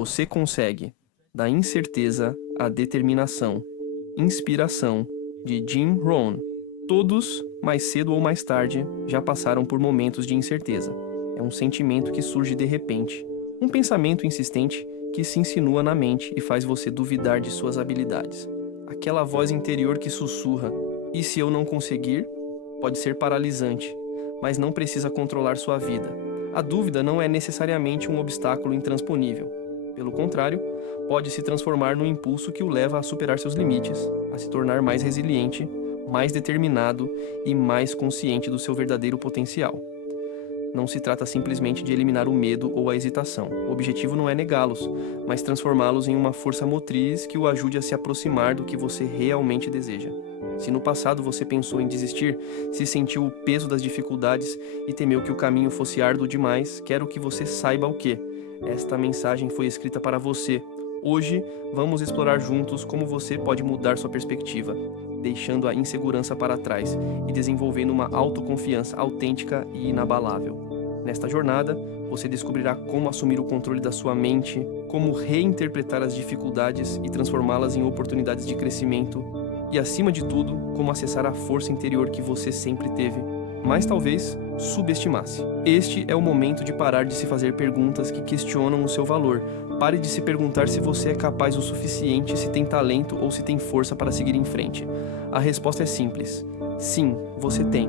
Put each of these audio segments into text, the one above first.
Você consegue. Da incerteza à determinação. Inspiração, de Jim Rohn. Todos, mais cedo ou mais tarde, já passaram por momentos de incerteza. É um sentimento que surge de repente. Um pensamento insistente que se insinua na mente e faz você duvidar de suas habilidades. Aquela voz interior que sussurra: e se eu não conseguir? Pode ser paralisante, mas não precisa controlar sua vida. A dúvida não é necessariamente um obstáculo intransponível. Pelo contrário, pode se transformar no impulso que o leva a superar seus limites, a se tornar mais resiliente, mais determinado e mais consciente do seu verdadeiro potencial. Não se trata simplesmente de eliminar o medo ou a hesitação. O objetivo não é negá-los, mas transformá-los em uma força motriz que o ajude a se aproximar do que você realmente deseja. Se no passado você pensou em desistir, se sentiu o peso das dificuldades e temeu que o caminho fosse árduo demais, quero que você saiba o quê? Esta mensagem foi escrita para você. Hoje, vamos explorar juntos como você pode mudar sua perspectiva, deixando a insegurança para trás e desenvolvendo uma autoconfiança autêntica e inabalável. Nesta jornada, você descobrirá como assumir o controle da sua mente, como reinterpretar as dificuldades e transformá-las em oportunidades de crescimento, e, acima de tudo, como acessar a força interior que você sempre teve, mas talvez subestimasse. Este é o momento de parar de se fazer perguntas que questionam o seu valor. Pare de se perguntar se você é capaz o suficiente, se tem talento ou se tem força para seguir em frente. A resposta é simples: sim, você tem.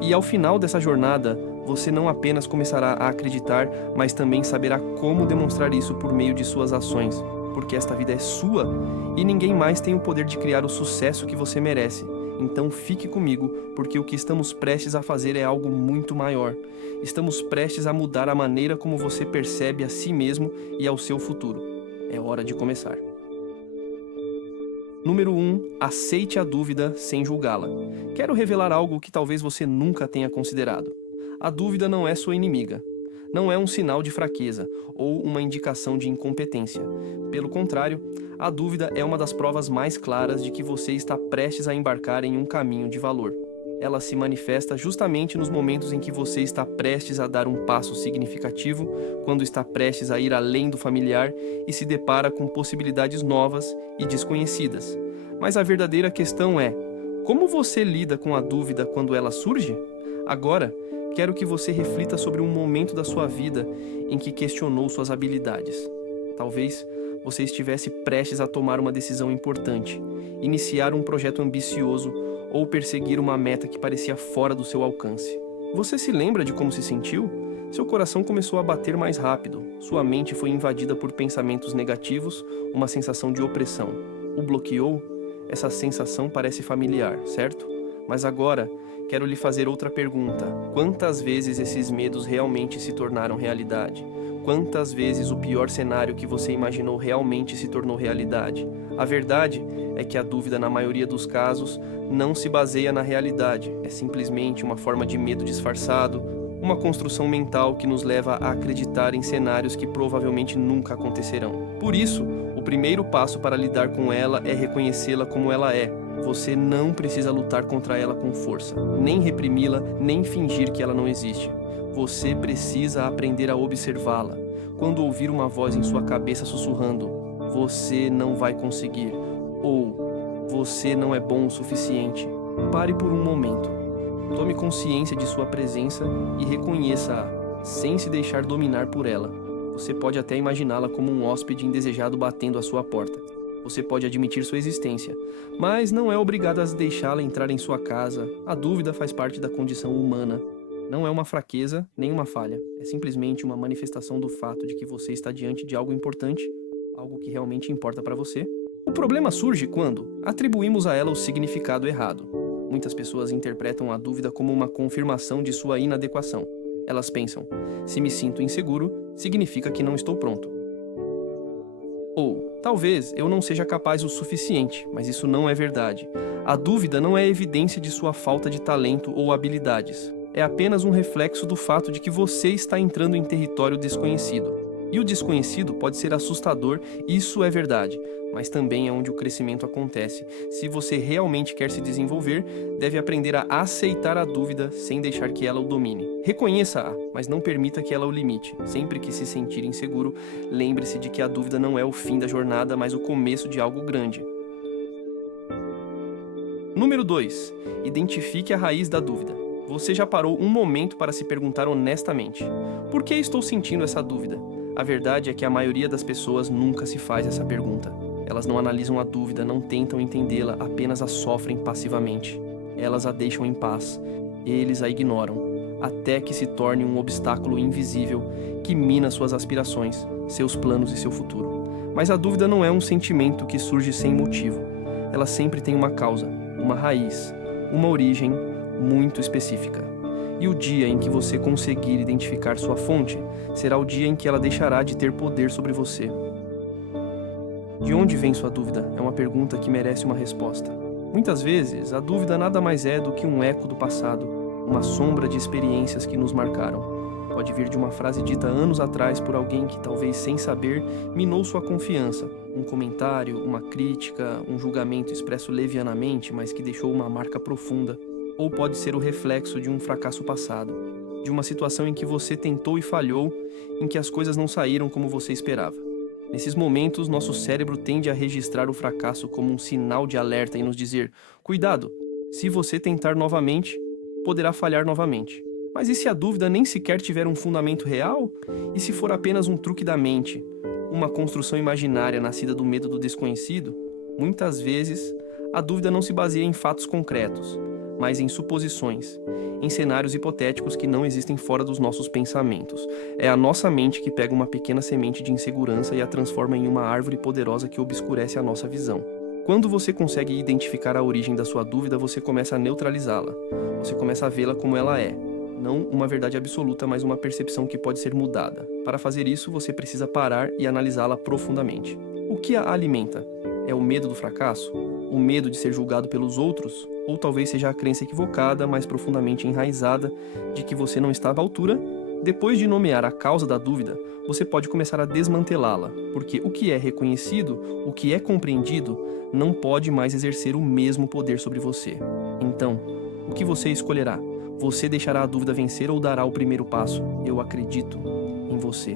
E ao final dessa jornada, você não apenas começará a acreditar, mas também saberá como demonstrar isso por meio de suas ações, porque esta vida é sua e ninguém mais tem o poder de criar o sucesso que você merece. Então fique comigo, porque o que estamos prestes a fazer é algo muito maior. Estamos prestes a mudar a maneira como você percebe a si mesmo e ao seu futuro. É hora de começar. Número 1. Aceite a dúvida sem julgá-la. Quero revelar algo que talvez você nunca tenha considerado. A dúvida não é sua inimiga. Não é um sinal de fraqueza ou uma indicação de incompetência. Pelo contrário, a dúvida é uma das provas mais claras de que você está prestes a embarcar em um caminho de valor. Ela se manifesta justamente nos momentos em que você está prestes a dar um passo significativo, quando está prestes a ir além do familiar e se depara com possibilidades novas e desconhecidas. Mas a verdadeira questão é: como você lida com a dúvida quando ela surge? Agora, quero que você reflita sobre um momento da sua vida em que questionou suas habilidades. Talvez você estivesse prestes a tomar uma decisão importante, iniciar um projeto ambicioso ou perseguir uma meta que parecia fora do seu alcance. Você se lembra de como se sentiu? Seu coração começou a bater mais rápido, sua mente foi invadida por pensamentos negativos, uma sensação de opressão. O bloqueou? Essa sensação parece familiar, certo? Mas agora, quero lhe fazer outra pergunta. Quantas vezes esses medos realmente se tornaram realidade? Quantas vezes o pior cenário que você imaginou realmente se tornou realidade? A verdade é que a dúvida, na maioria dos casos, não se baseia na realidade. É simplesmente uma forma de medo disfarçado, uma construção mental que nos leva a acreditar em cenários que provavelmente nunca acontecerão. Por isso, o primeiro passo para lidar com ela é reconhecê-la como ela é. Você não precisa lutar contra ela com força, nem reprimi-la, nem fingir que ela não existe. Você precisa aprender a observá-la. Quando ouvir uma voz em sua cabeça sussurrando: você não vai conseguir, ou você não é bom o suficiente, pare por um momento. Tome consciência de sua presença e reconheça-a, sem se deixar dominar por ela. Você pode até imaginá-la como um hóspede indesejado batendo à sua porta. Você pode admitir sua existência, mas não é obrigado a deixá-la entrar em sua casa. A dúvida faz parte da condição humana. Não é uma fraqueza, nem uma falha. É simplesmente uma manifestação do fato de que você está diante de algo importante, algo que realmente importa para você. O problema surge quando atribuímos a ela o significado errado. Muitas pessoas interpretam a dúvida como uma confirmação de sua inadequação. Elas pensam: se me sinto inseguro, significa que não estou pronto. Ou, talvez eu não seja capaz o suficiente, mas isso não é verdade. A dúvida não é evidência de sua falta de talento ou habilidades. É apenas um reflexo do fato de que você está entrando em território desconhecido. E o desconhecido pode ser assustador, isso é verdade, mas também é onde o crescimento acontece. Se você realmente quer se desenvolver, deve aprender a aceitar a dúvida sem deixar que ela o domine. Reconheça-a, mas não permita que ela o limite. Sempre que se sentir inseguro, lembre-se de que a dúvida não é o fim da jornada, mas o começo de algo grande. Número 2. Identifique a raiz da dúvida. Você já parou um momento para se perguntar honestamente: por que estou sentindo essa dúvida? A verdade é que a maioria das pessoas nunca se faz essa pergunta. Elas não analisam a dúvida, não tentam entendê-la, apenas a sofrem passivamente. Elas a deixam em paz. Eles a ignoram, até que se torne um obstáculo invisível que mina suas aspirações, seus planos e seu futuro. Mas a dúvida não é um sentimento que surge sem motivo. Ela sempre tem uma causa, uma raiz, uma origem muito específica. E o dia em que você conseguir identificar sua fonte será o dia em que ela deixará de ter poder sobre você. De onde vem sua dúvida? É uma pergunta que merece uma resposta. Muitas vezes, a dúvida nada mais é do que um eco do passado, uma sombra de experiências que nos marcaram. Pode vir de uma frase dita anos atrás por alguém que, talvez sem saber, minou sua confiança. Um comentário, uma crítica, um julgamento expresso levianamente, mas que deixou uma marca profunda. Ou pode ser o reflexo de um fracasso passado, de uma situação em que você tentou e falhou, em que as coisas não saíram como você esperava. Nesses momentos, nosso cérebro tende a registrar o fracasso como um sinal de alerta e nos dizer: cuidado, se você tentar novamente, poderá falhar novamente. Mas e se a dúvida nem sequer tiver um fundamento real? E se for apenas um truque da mente, uma construção imaginária nascida do medo do desconhecido? Muitas vezes, a dúvida não se baseia em fatos concretos, mas em suposições, em cenários hipotéticos que não existem fora dos nossos pensamentos. É a nossa mente que pega uma pequena semente de insegurança e a transforma em uma árvore poderosa que obscurece a nossa visão. Quando você consegue identificar a origem da sua dúvida, você começa a neutralizá-la. Você começa a vê-la como ela é. Não uma verdade absoluta, mas uma percepção que pode ser mudada. Para fazer isso, você precisa parar e analisá-la profundamente. O que a alimenta? É o medo do fracasso? O medo de ser julgado pelos outros? Ou talvez seja a crença equivocada, mais profundamente enraizada, de que você não estava à altura? Depois de nomear a causa da dúvida, você pode começar a desmantelá-la, porque o que é reconhecido, o que é compreendido, não pode mais exercer o mesmo poder sobre você. Então, o que você escolherá? Você deixará a dúvida vencer ou dará o primeiro passo? Eu acredito em você.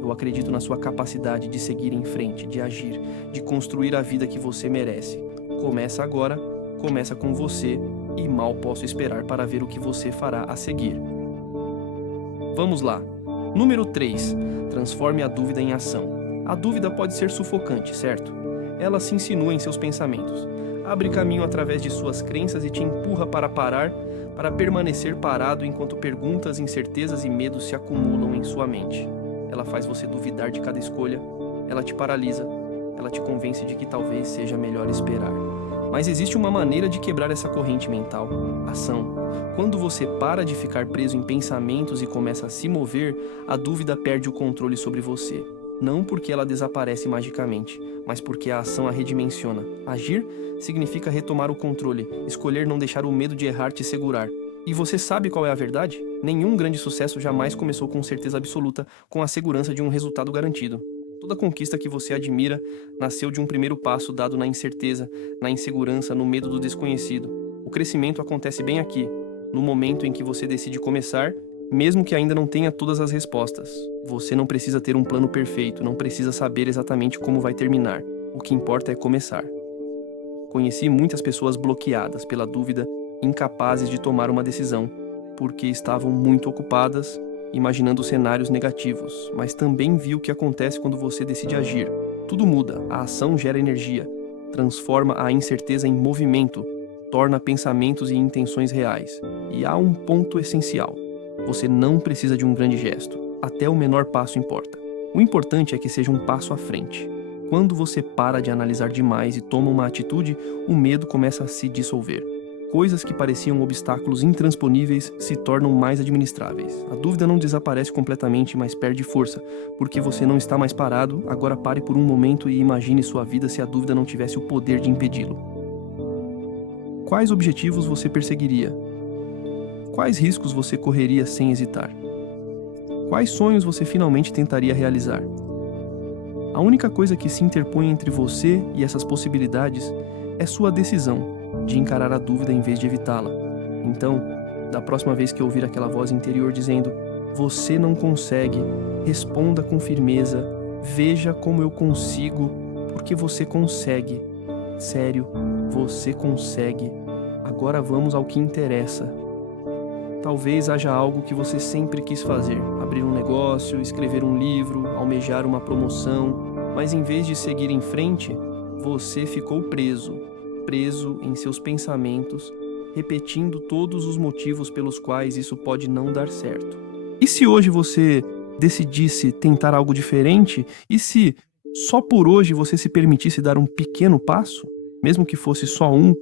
Eu acredito na sua capacidade de seguir em frente, de agir, de construir a vida que você merece. Começa agora, começa com você e mal posso esperar para ver o que você fará a seguir. Vamos lá. Número 3. Transforme a dúvida em ação. A dúvida pode ser sufocante, certo? Ela se insinua em seus pensamentos. Abre caminho através de suas crenças e te empurra para parar, para permanecer parado enquanto perguntas, incertezas e medos se acumulam em sua mente. Ela faz você duvidar de cada escolha, ela te paralisa, ela te convence de que talvez seja melhor esperar. Mas existe uma maneira de quebrar essa corrente mental: ação. Quando você para de ficar preso em pensamentos e começa a se mover, a dúvida perde o controle sobre você. Não porque ela desaparece magicamente, mas porque a ação a redimensiona. Agir significa retomar o controle, escolher não deixar o medo de errar te segurar. E você sabe qual é a verdade? Nenhum grande sucesso jamais começou com certeza absoluta, com a segurança de um resultado garantido. Toda conquista que você admira nasceu de um primeiro passo dado na incerteza, na insegurança, no medo do desconhecido. O crescimento acontece bem aqui, no momento em que você decide começar, mesmo que ainda não tenha todas as respostas. Você não precisa ter um plano perfeito, não precisa saber exatamente como vai terminar. O que importa é começar. Conheci muitas pessoas bloqueadas pela dúvida, incapazes de tomar uma decisão, porque estavam muito ocupadas, imaginando cenários negativos, mas também vi o que acontece quando você decide agir. Tudo muda, a ação gera energia, transforma a incerteza em movimento, torna pensamentos e intenções reais. E há um ponto essencial: você não precisa de um grande gesto, até o menor passo importa. O importante é que seja um passo à frente. Quando você para de analisar demais e toma uma atitude, o medo começa a se dissolver. Coisas que pareciam obstáculos intransponíveis se tornam mais administráveis. A dúvida não desaparece completamente, mas perde força, porque você não está mais parado. Agora pare por um momento e imagine sua vida se a dúvida não tivesse o poder de impedi-lo. Quais objetivos você perseguiria? Quais riscos você correria sem hesitar? Quais sonhos você finalmente tentaria realizar? A única coisa que se interpõe entre você e essas possibilidades é sua decisão de encarar a dúvida em vez de evitá-la. Então, da próxima vez que ouvir aquela voz interior dizendo: "Você não consegue", responda com firmeza: "Veja como eu consigo", porque você consegue. Sério, você consegue. Agora vamos ao que interessa. Talvez haja algo que você sempre quis fazer: abrir um negócio, escrever um livro, almejar uma promoção, mas em vez de seguir em frente, você ficou preso em seus pensamentos, repetindo todos os motivos pelos quais isso pode não dar certo. E se hoje você decidisse tentar algo diferente? E se só por hoje você se permitisse dar um pequeno passo, mesmo que fosse só um?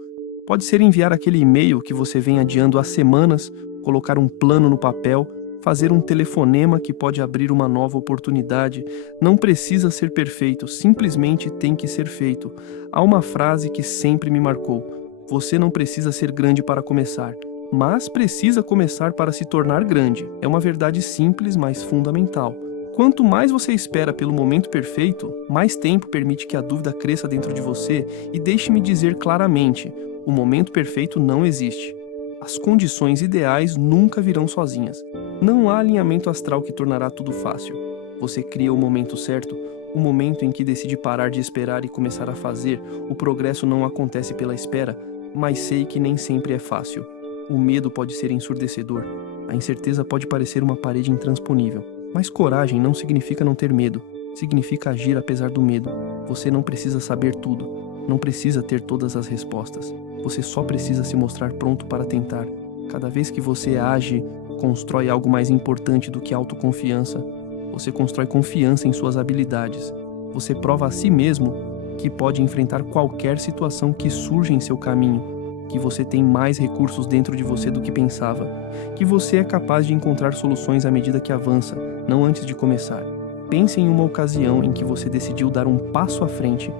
Pode ser enviar aquele e-mail que você vem adiando há semanas, colocar um plano no papel, fazer um telefonema que pode abrir uma nova oportunidade. Não precisa ser perfeito, simplesmente tem que ser feito. Há uma frase que sempre me marcou: você não precisa ser grande para começar, mas precisa começar para se tornar grande. É uma verdade simples, mas fundamental. Quanto mais você espera pelo momento perfeito, mais tempo permite que a dúvida cresça dentro de você. E deixe-me dizer claramente: o momento perfeito não existe. As condições ideais nunca virão sozinhas. Não há alinhamento astral que tornará tudo fácil. Você cria o momento certo, o momento em que decide parar de esperar e começar a fazer. O progresso não acontece pela espera, mas sei que nem sempre é fácil. O medo pode ser ensurdecedor. A incerteza pode parecer uma parede intransponível. Mas coragem não significa não ter medo. Significa agir apesar do medo. Você não precisa saber tudo. Não precisa ter todas as respostas. Você só precisa se mostrar pronto para tentar. Cada vez que você age, constrói algo mais importante do que autoconfiança. Você constrói confiança em suas habilidades. Você prova a si mesmo que pode enfrentar qualquer situação que surja em seu caminho, que você tem mais recursos dentro de você do que pensava, que você é capaz de encontrar soluções à medida que avança, não antes de começar. Pense em uma ocasião em que você decidiu dar um passo à frente,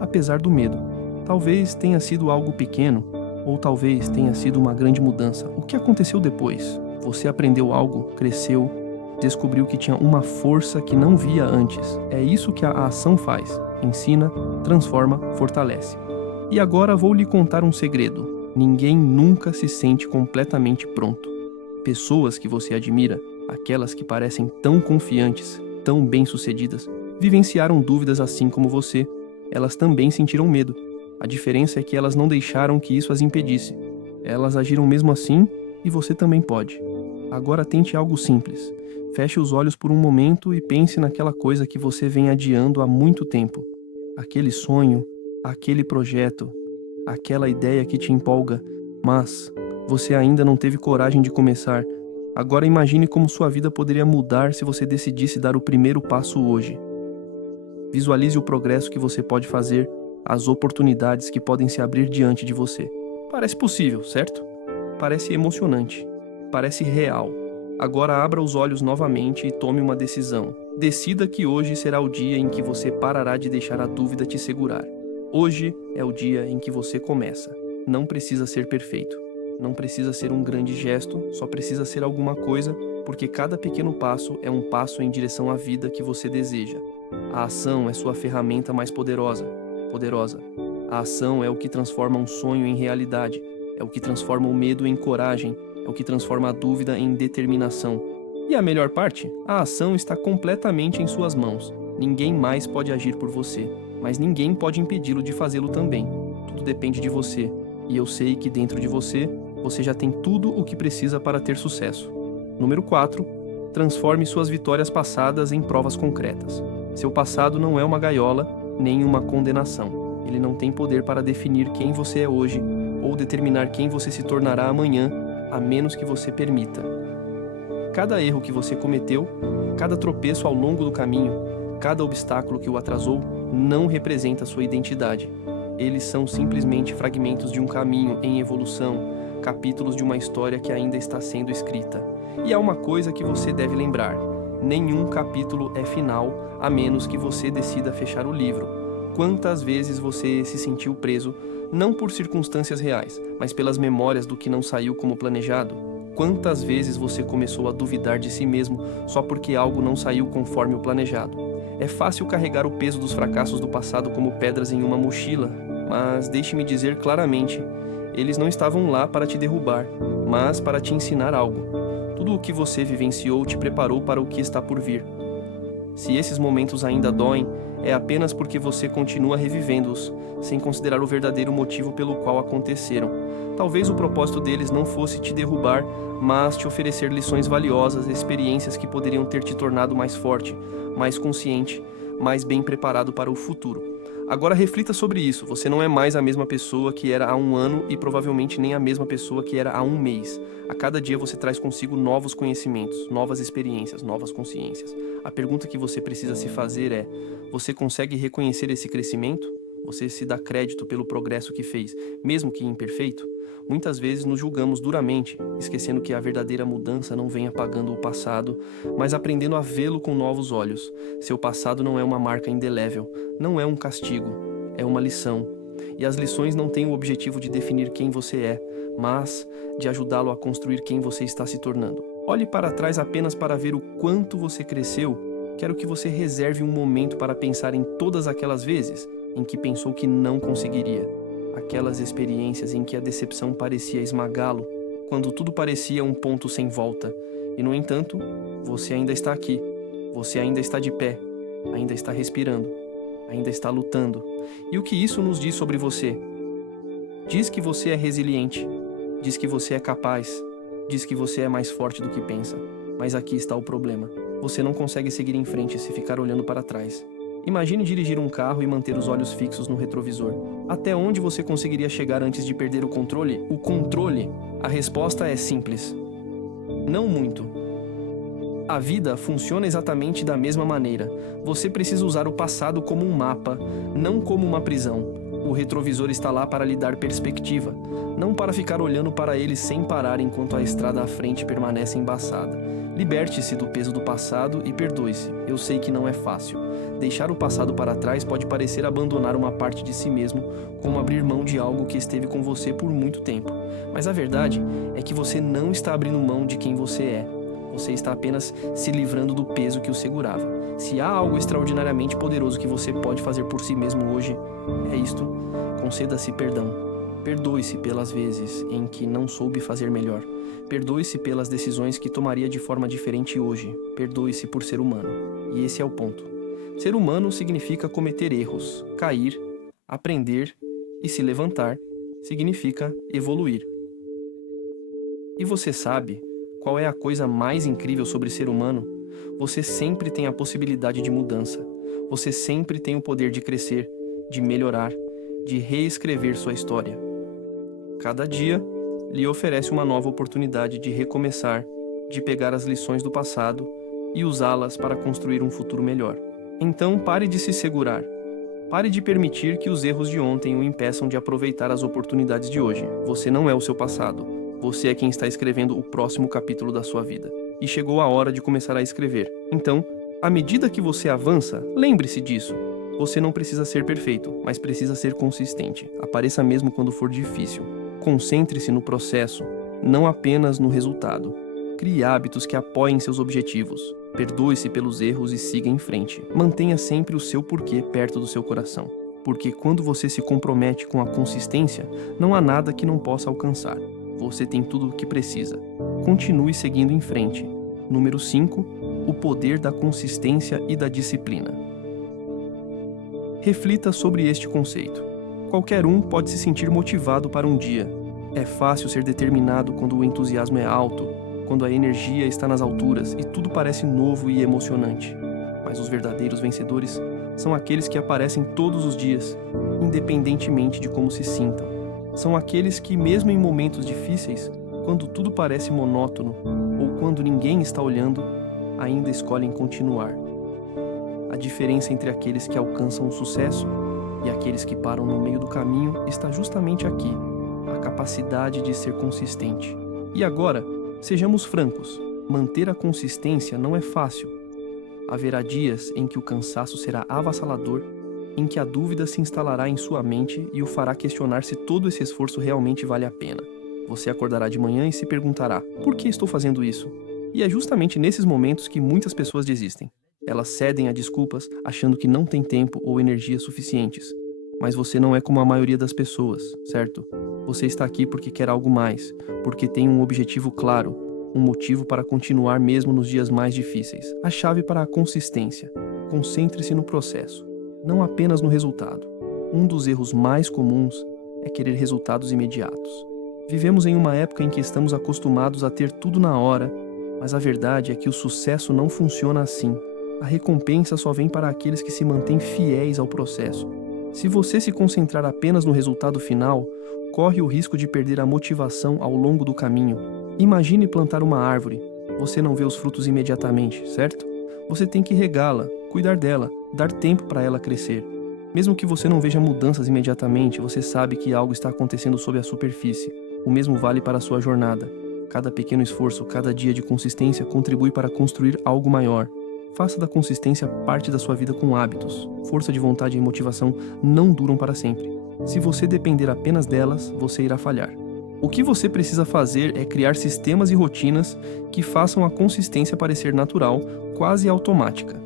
apesar do medo. Talvez tenha sido algo pequeno, ou talvez tenha sido uma grande mudança. O que aconteceu depois? Você aprendeu algo, cresceu, descobriu que tinha uma força que não via antes. É isso que a ação faz: ensina, transforma, fortalece. E agora vou lhe contar um segredo: ninguém nunca se sente completamente pronto. Pessoas que você admira, aquelas que parecem tão confiantes, tão bem-sucedidas, vivenciaram dúvidas assim como você. Elas também sentiram medo. A diferença é que elas não deixaram que isso as impedisse. Elas agiram mesmo assim, e você também pode. Agora tente algo simples. Feche os olhos por um momento e pense naquela coisa que você vem adiando há muito tempo. Aquele sonho, aquele projeto, aquela ideia que te empolga, mas você ainda não teve coragem de começar. Agora imagine como sua vida poderia mudar se você decidisse dar o primeiro passo hoje. Visualize o progresso que você pode fazer, as oportunidades que podem se abrir diante de você. Parece possível, certo? Parece emocionante. Parece real. Agora abra os olhos novamente e tome uma decisão. Decida que hoje será o dia em que você parará de deixar a dúvida te segurar. Hoje é o dia em que você começa. Não precisa ser perfeito. Não precisa ser um grande gesto, só precisa ser alguma coisa, porque cada pequeno passo é um passo em direção à vida que você deseja. A ação é sua ferramenta mais poderosa. A ação é o que transforma um sonho em realidade, é o que transforma o medo em coragem, é o que transforma a dúvida em determinação. E a melhor parte? A ação está completamente em suas mãos. Ninguém mais pode agir por você, mas ninguém pode impedi-lo de fazê-lo também. Tudo depende de você, e eu sei que dentro de você, você já tem tudo o que precisa para ter sucesso. Número 4. Transforme suas vitórias passadas em provas concretas. Seu passado não é uma gaiola, nem uma condenação. Ele não tem poder para definir quem você é hoje ou determinar quem você se tornará amanhã, a menos que você permita. Cada erro que você cometeu, cada tropeço ao longo do caminho, cada obstáculo que o atrasou, não representa sua identidade. Eles são simplesmente fragmentos de um caminho em evolução, capítulos de uma história que ainda está sendo escrita. E há uma coisa que você deve lembrar: nenhum capítulo é final, a menos que você decida fechar o livro. Quantas vezes você se sentiu preso, não por circunstâncias reais, mas pelas memórias do que não saiu como planejado? Quantas vezes você começou a duvidar de si mesmo só porque algo não saiu conforme o planejado? É fácil carregar o peso dos fracassos do passado como pedras em uma mochila, mas deixe-me dizer claramente, eles não estavam lá para te derrubar, mas para te ensinar algo. Tudo o que você vivenciou te preparou para o que está por vir. Se esses momentos ainda doem, é apenas porque você continua revivendo-os, sem considerar o verdadeiro motivo pelo qual aconteceram. Talvez o propósito deles não fosse te derrubar, mas te oferecer lições valiosas, experiências que poderiam ter te tornado mais forte, mais consciente, mais bem preparado para o futuro. Agora reflita sobre isso, você não é mais a mesma pessoa que era há um ano e provavelmente nem a mesma pessoa que era há um mês. A cada dia você traz consigo novos conhecimentos, novas experiências, novas consciências. A pergunta que você precisa se fazer é: você consegue reconhecer esse crescimento? Você se dá crédito pelo progresso que fez, mesmo que imperfeito? Muitas vezes nos julgamos duramente, esquecendo que a verdadeira mudança não vem apagando o passado, mas aprendendo a vê-lo com novos olhos. Seu passado não é uma marca indelével, não é um castigo, é uma lição. E as lições não têm o objetivo de definir quem você é, mas de ajudá-lo a construir quem você está se tornando. Olhe para trás apenas para ver o quanto você cresceu. Quero que você reserve um momento para pensar em todas aquelas vezes em que pensou que não conseguiria. Aquelas experiências em que a decepção parecia esmagá-lo, quando tudo parecia um ponto sem volta. E, no entanto, você ainda está aqui, você ainda está de pé, ainda está respirando, ainda está lutando. E o que isso nos diz sobre você? Diz que você é resiliente, diz que você é capaz, diz que você é mais forte do que pensa. Mas aqui está o problema. Você não consegue seguir em frente se ficar olhando para trás. Imagine dirigir um carro e manter os olhos fixos no retrovisor. Até onde você conseguiria chegar antes de perder o controle? O controle? A resposta é simples. Não muito. A vida funciona exatamente da mesma maneira. Você precisa usar o passado como um mapa, não como uma prisão. O retrovisor está lá para lhe dar perspectiva, não para ficar olhando para ele sem parar enquanto a estrada à frente permanece embaçada. Liberte-se do peso do passado e perdoe-se. Eu sei que não é fácil. Deixar o passado para trás pode parecer abandonar uma parte de si mesmo, como abrir mão de algo que esteve com você por muito tempo. Mas a verdade é que você não está abrindo mão de quem você é. Você está apenas se livrando do peso que o segurava. Se há algo extraordinariamente poderoso que você pode fazer por si mesmo hoje, é isto: conceda-se perdão. Perdoe-se pelas vezes em que não soube fazer melhor. Perdoe-se pelas decisões que tomaria de forma diferente hoje. Perdoe-se por ser humano. E esse é o ponto. Ser humano significa cometer erros, cair, aprender e se levantar significa evoluir. E você sabe qual é a coisa mais incrível sobre ser humano? Você sempre tem a possibilidade de mudança. Você sempre tem o poder de crescer, de melhorar, de reescrever sua história. Cada dia lhe oferece uma nova oportunidade de recomeçar, de pegar as lições do passado e usá-las para construir um futuro melhor. Então pare de se segurar. Pare de permitir que os erros de ontem o impeçam de aproveitar as oportunidades de hoje. Você não é o seu passado. Você é quem está escrevendo o próximo capítulo da sua vida. E chegou a hora de começar a escrever. Então, à medida que você avança, lembre-se disso. Você não precisa ser perfeito, mas precisa ser consistente. Apareça mesmo quando for difícil. Concentre-se no processo, não apenas no resultado. Crie hábitos que apoiem seus objetivos. Perdoe-se pelos erros e siga em frente. Mantenha sempre o seu porquê perto do seu coração. Porque quando você se compromete com a consistência, não há nada que não possa alcançar. Você tem tudo o que precisa. Continue seguindo em frente. Número 5. O poder da consistência e da disciplina. Reflita sobre este conceito. Qualquer um pode se sentir motivado para um dia. É fácil ser determinado quando o entusiasmo é alto, quando a energia está nas alturas e tudo parece novo e emocionante. Mas os verdadeiros vencedores são aqueles que aparecem todos os dias, independentemente de como se sintam. São aqueles que, mesmo em momentos difíceis, quando tudo parece monótono ou quando ninguém está olhando, ainda escolhem continuar. A diferença entre aqueles que alcançam o sucesso e aqueles que param no meio do caminho está justamente aqui, a capacidade de ser consistente. E agora, sejamos francos, manter a consistência não é fácil. Haverá dias em que o cansaço será avassalador, em que a dúvida se instalará em sua mente e o fará questionar se todo esse esforço realmente vale a pena. Você acordará de manhã e se perguntará: por que estou fazendo isso? E é justamente nesses momentos que muitas pessoas desistem. Elas cedem a desculpas achando que não tem tempo ou energia suficientes. Mas você não é como a maioria das pessoas, certo? Você está aqui porque quer algo mais, porque tem um objetivo claro, um motivo para continuar mesmo nos dias mais difíceis. A chave para a consistência. Concentre-se no processo, não apenas no resultado. Um dos erros mais comuns é querer resultados imediatos. Vivemos em uma época em que estamos acostumados a ter tudo na hora, mas a verdade é que o sucesso não funciona assim. A recompensa só vem para aqueles que se mantêm fiéis ao processo. Se você se concentrar apenas no resultado final, corre o risco de perder a motivação ao longo do caminho. Imagine plantar uma árvore. Você não vê os frutos imediatamente, certo? Você tem que regá-la, cuidar dela, dar tempo para ela crescer. Mesmo que você não veja mudanças imediatamente, você sabe que algo está acontecendo sob a superfície. O mesmo vale para a sua jornada. Cada pequeno esforço, cada dia de consistência contribui para construir algo maior. Faça da consistência parte da sua vida com hábitos. Força de vontade e motivação não duram para sempre. Se você depender apenas delas, você irá falhar. O que você precisa fazer é criar sistemas e rotinas que façam a consistência parecer natural, quase automática.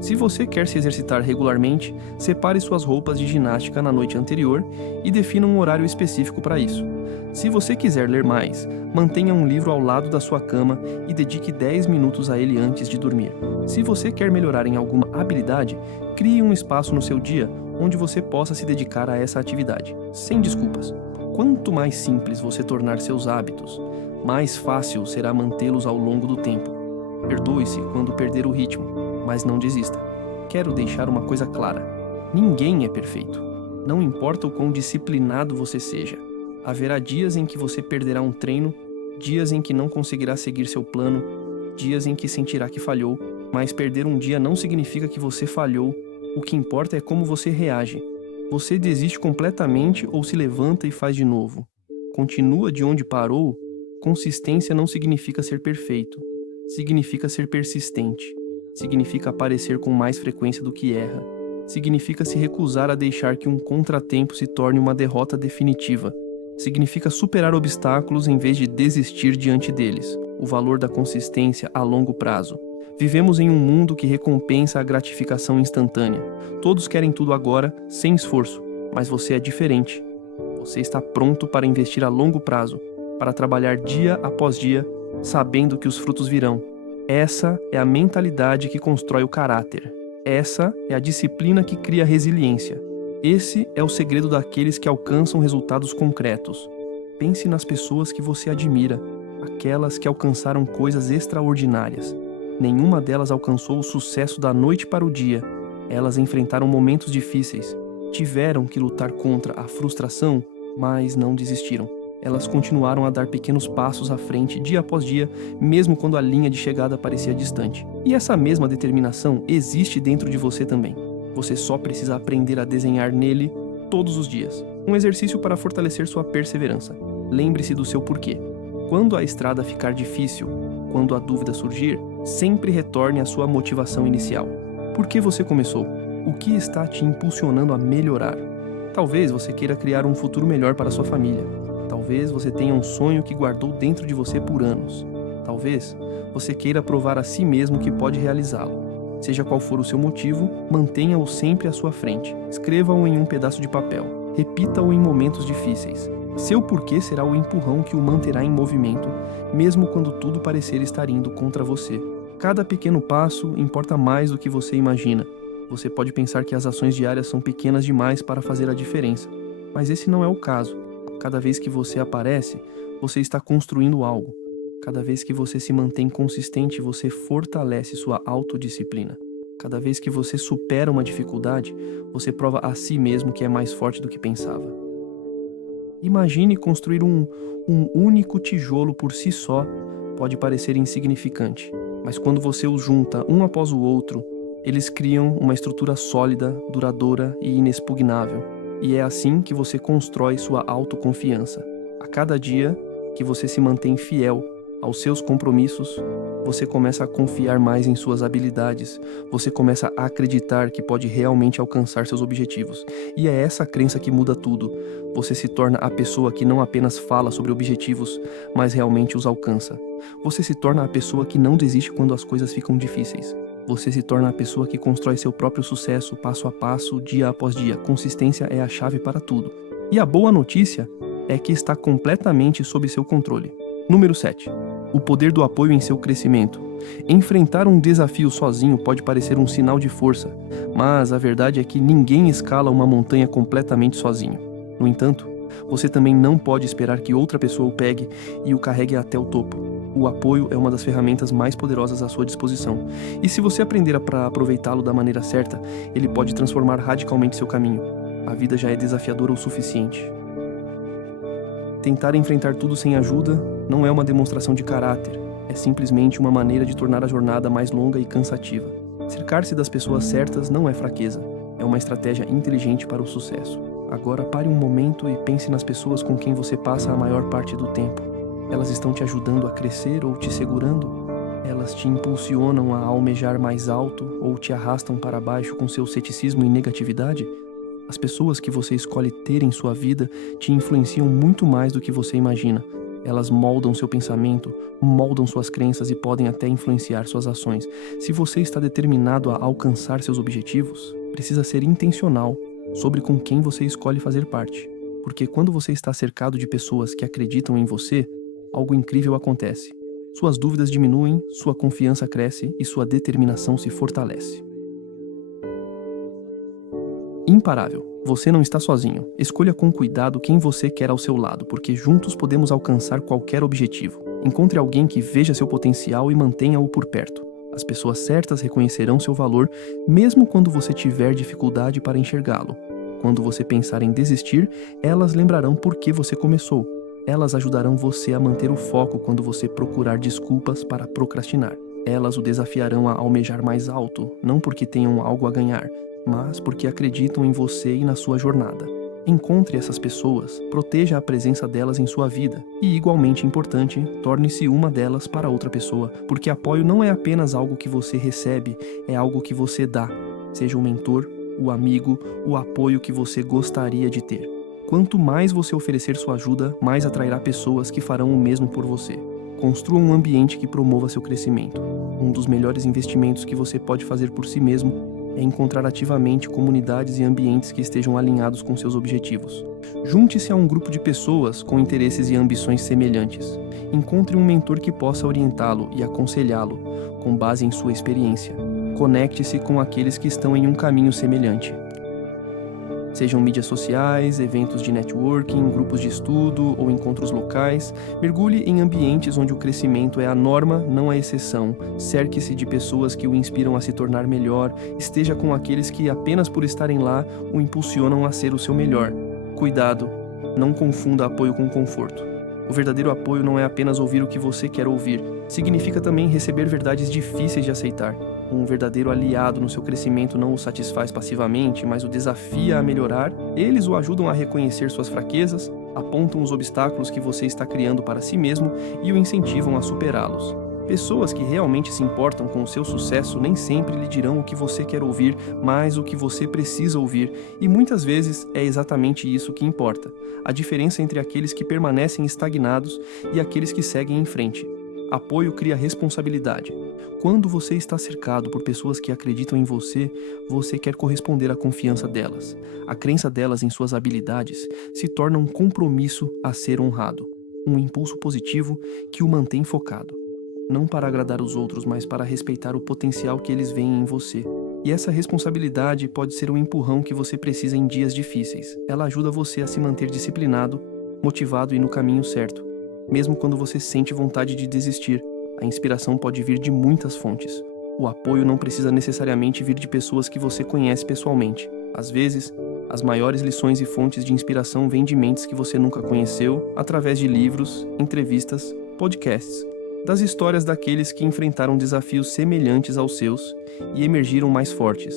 Se você quer se exercitar regularmente, separe suas roupas de ginástica na noite anterior e defina um horário específico para isso. Se você quiser ler mais, mantenha um livro ao lado da sua cama e dedique 10 minutos a ele antes de dormir. Se você quer melhorar em alguma habilidade, crie um espaço no seu dia onde você possa se dedicar a essa atividade, sem desculpas. Quanto mais simples você tornar seus hábitos, mais fácil será mantê-los ao longo do tempo. Perdoe-se quando perder o ritmo, mas não desista. Quero deixar uma coisa clara: ninguém é perfeito. Não importa o quão disciplinado você seja. Haverá dias em que você perderá um treino, dias em que não conseguirá seguir seu plano, dias em que sentirá que falhou, mas perder um dia não significa que você falhou. O que importa é como você reage. Você desiste completamente ou se levanta e faz de novo. Continua de onde parou? Consistência não significa ser perfeito. Significa ser persistente. Significa aparecer com mais frequência do que erra. Significa se recusar a deixar que um contratempo se torne uma derrota definitiva. Significa superar obstáculos em vez de desistir diante deles. O valor da consistência a longo prazo. Vivemos em um mundo que recompensa a gratificação instantânea. Todos querem tudo agora, sem esforço, mas você é diferente. Você está pronto para investir a longo prazo, para trabalhar dia após dia, sabendo que os frutos virão. Essa é a mentalidade que constrói o caráter. Essa é a disciplina que cria resiliência. Esse é o segredo daqueles que alcançam resultados concretos. Pense nas pessoas que você admira, aquelas que alcançaram coisas extraordinárias. Nenhuma delas alcançou o sucesso da noite para o dia. Elas enfrentaram momentos difíceis, tiveram que lutar contra a frustração, mas não desistiram. Elas continuaram a dar pequenos passos à frente dia após dia, mesmo quando a linha de chegada parecia distante. E essa mesma determinação existe dentro de você também. Você só precisa aprender a desenhar nele todos os dias. Um exercício para fortalecer sua perseverança. Lembre-se do seu porquê. Quando a estrada ficar difícil, quando a dúvida surgir, sempre retorne à sua motivação inicial. Por que você começou? O que está te impulsionando a melhorar? Talvez você queira criar um futuro melhor para sua família. Talvez você tenha um sonho que guardou dentro de você por anos. Talvez você queira provar a si mesmo que pode realizá-lo. Seja qual for o seu motivo, mantenha-o sempre à sua frente. Escreva-o em um pedaço de papel. Repita-o em momentos difíceis. Seu porquê será o empurrão que o manterá em movimento, mesmo quando tudo parecer estar indo contra você. Cada pequeno passo importa mais do que você imagina. Você pode pensar que as ações diárias são pequenas demais para fazer a diferença, mas esse não é o caso. Cada vez que você aparece, você está construindo algo. Cada vez que você se mantém consistente, você fortalece sua autodisciplina. Cada vez que você supera uma dificuldade, você prova a si mesmo que é mais forte do que pensava. Imagine construir um único tijolo por si só. Pode parecer insignificante, mas quando você os junta um após o outro, eles criam uma estrutura sólida, duradoura e inexpugnável. E é assim que você constrói sua autoconfiança. A cada dia que você se mantém fiel aos seus compromissos, você começa a confiar mais em suas habilidades, você começa a acreditar que pode realmente alcançar seus objetivos. E é essa crença que muda tudo. Você se torna a pessoa que não apenas fala sobre objetivos, mas realmente os alcança. Você se torna a pessoa que não desiste quando as coisas ficam difíceis. Você se torna a pessoa que constrói seu próprio sucesso passo a passo, dia após dia. Consistência é a chave para tudo. E a boa notícia é que está completamente sob seu controle. Número 7. O poder do apoio em seu crescimento. Enfrentar um desafio sozinho pode parecer um sinal de força, mas a verdade é que ninguém escala uma montanha completamente sozinho. No entanto, você também não pode esperar que outra pessoa o pegue e o carregue até o topo. O apoio é uma das ferramentas mais poderosas à sua disposição, e se você aprender a aproveitá-lo da maneira certa, ele pode transformar radicalmente seu caminho. A vida já é desafiadora o suficiente. Tentar enfrentar tudo sem ajuda não é uma demonstração de caráter, é simplesmente uma maneira de tornar a jornada mais longa e cansativa. Cercar-se das pessoas certas não é fraqueza, é uma estratégia inteligente para o sucesso. Agora pare um momento e pense nas pessoas com quem você passa a maior parte do tempo. Elas estão te ajudando a crescer ou te segurando? Elas te impulsionam a almejar mais alto ou te arrastam para baixo com seu ceticismo e negatividade? As pessoas que você escolhe ter em sua vida te influenciam muito mais do que você imagina. Elas moldam seu pensamento, moldam suas crenças e podem até influenciar suas ações. Se você está determinado a alcançar seus objetivos, precisa ser intencional sobre com quem você escolhe fazer parte. Porque quando você está cercado de pessoas que acreditam em você, algo incrível acontece. Suas dúvidas diminuem, sua confiança cresce e sua determinação se fortalece. Imparável. Você não está sozinho. Escolha com cuidado quem você quer ao seu lado, porque juntos podemos alcançar qualquer objetivo. Encontre alguém que veja seu potencial e mantenha-o por perto. As pessoas certas reconhecerão seu valor, mesmo quando você tiver dificuldade para enxergá-lo. Quando você pensar em desistir, elas lembrarão por que você começou. Elas ajudarão você a manter o foco quando você procurar desculpas para procrastinar. Elas o desafiarão a almejar mais alto, não porque tenham algo a ganhar, mas porque acreditam em você e na sua jornada. Encontre essas pessoas, proteja a presença delas em sua vida e, igualmente importante, torne-se uma delas para outra pessoa, porque apoio não é apenas algo que você recebe, é algo que você dá. Seja o mentor, o amigo, o apoio que você gostaria de ter. Quanto mais você oferecer sua ajuda, mais atrairá pessoas que farão o mesmo por você. Construa um ambiente que promova seu crescimento. Um dos melhores investimentos que você pode fazer por si mesmo é encontrar ativamente comunidades e ambientes que estejam alinhados com seus objetivos. Junte-se a um grupo de pessoas com interesses e ambições semelhantes. Encontre um mentor que possa orientá-lo e aconselhá-lo, com base em sua experiência. Conecte-se com aqueles que estão em um caminho semelhante. Sejam mídias sociais, eventos de networking, grupos de estudo ou encontros locais, mergulhe em ambientes onde o crescimento é a norma, não a exceção. Cerque-se de pessoas que o inspiram a se tornar melhor, esteja com aqueles que, apenas por estarem lá, o impulsionam a ser o seu melhor. Cuidado, não confunda apoio com conforto. O verdadeiro apoio não é apenas ouvir o que você quer ouvir, significa também receber verdades difíceis de aceitar. Um verdadeiro aliado no seu crescimento não o satisfaz passivamente, mas o desafia a melhorar. Eles o ajudam a reconhecer suas fraquezas, apontam os obstáculos que você está criando para si mesmo e o incentivam a superá-los. Pessoas que realmente se importam com o seu sucesso nem sempre lhe dirão o que você quer ouvir, mas o que você precisa ouvir, e muitas vezes é exatamente isso que importa. A diferença entre aqueles que permanecem estagnados e aqueles que seguem em frente. Apoio cria responsabilidade. Quando você está cercado por pessoas que acreditam em você, você quer corresponder à confiança delas. A crença delas em suas habilidades se torna um compromisso a ser honrado, um impulso positivo que o mantém focado. Não para agradar os outros, mas para respeitar o potencial que eles veem em você. E essa responsabilidade pode ser um empurrão que você precisa em dias difíceis. Ela ajuda você a se manter disciplinado, motivado e no caminho certo. Mesmo quando você sente vontade de desistir, a inspiração pode vir de muitas fontes. O apoio não precisa necessariamente vir de pessoas que você conhece pessoalmente. Às vezes, as maiores lições e fontes de inspiração vêm de mentes que você nunca conheceu, através de livros, entrevistas, podcasts, das histórias daqueles que enfrentaram desafios semelhantes aos seus e emergiram mais fortes.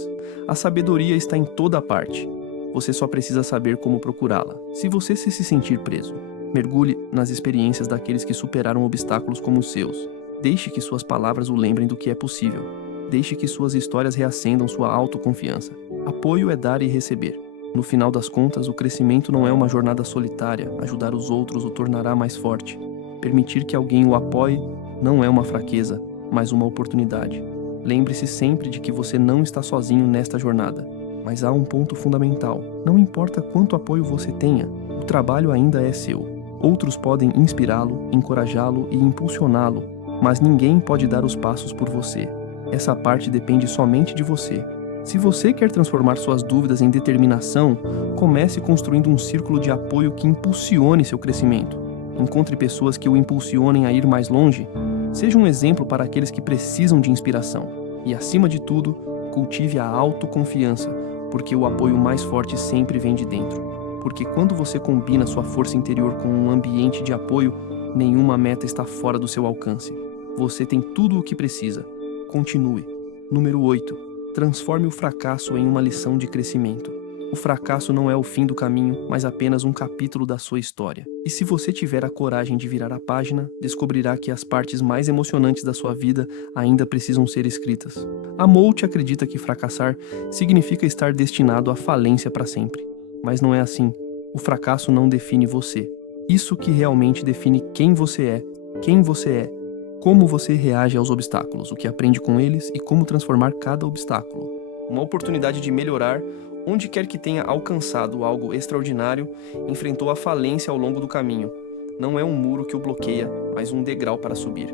A sabedoria está em toda parte. Você só precisa saber como procurá-la. Se você se sentir preso, mergulhe nas experiências daqueles que superaram obstáculos como os seus. Deixe que suas palavras o lembrem do que é possível. Deixe que suas histórias reacendam sua autoconfiança. Apoio é dar e receber. No final das contas, o crescimento não é uma jornada solitária. Ajudar os outros o tornará mais forte. Permitir que alguém o apoie não é uma fraqueza, mas uma oportunidade. Lembre-se sempre de que você não está sozinho nesta jornada. Mas há um ponto fundamental. Não importa quanto apoio você tenha, o trabalho ainda é seu. Outros podem inspirá-lo, encorajá-lo e impulsioná-lo, mas ninguém pode dar os passos por você. Essa parte depende somente de você. Se você quer transformar suas dúvidas em determinação, comece construindo um círculo de apoio que impulsione seu crescimento. Encontre pessoas que o impulsionem a ir mais longe. Seja um exemplo para aqueles que precisam de inspiração. E, acima de tudo, cultive a autoconfiança, porque o apoio mais forte sempre vem de dentro. Porque quando você combina sua força interior com um ambiente de apoio, nenhuma meta está fora do seu alcance. Você tem tudo o que precisa. Continue. Número 8. Transforme o fracasso em uma lição de crescimento. O fracasso não é o fim do caminho, mas apenas um capítulo da sua história. E se você tiver a coragem de virar a página, descobrirá que as partes mais emocionantes da sua vida ainda precisam ser escritas. A Molt acredita que fracassar significa estar destinado à falência para sempre. Mas não é assim. O fracasso não define você. Isso que realmente define quem você é, como você reage aos obstáculos, o que aprende com eles e como transformar cada obstáculo. Uma oportunidade de melhorar. Onde quer que tenha alcançado algo extraordinário, enfrentou a falência ao longo do caminho. Não é um muro que o bloqueia, mas um degrau para subir.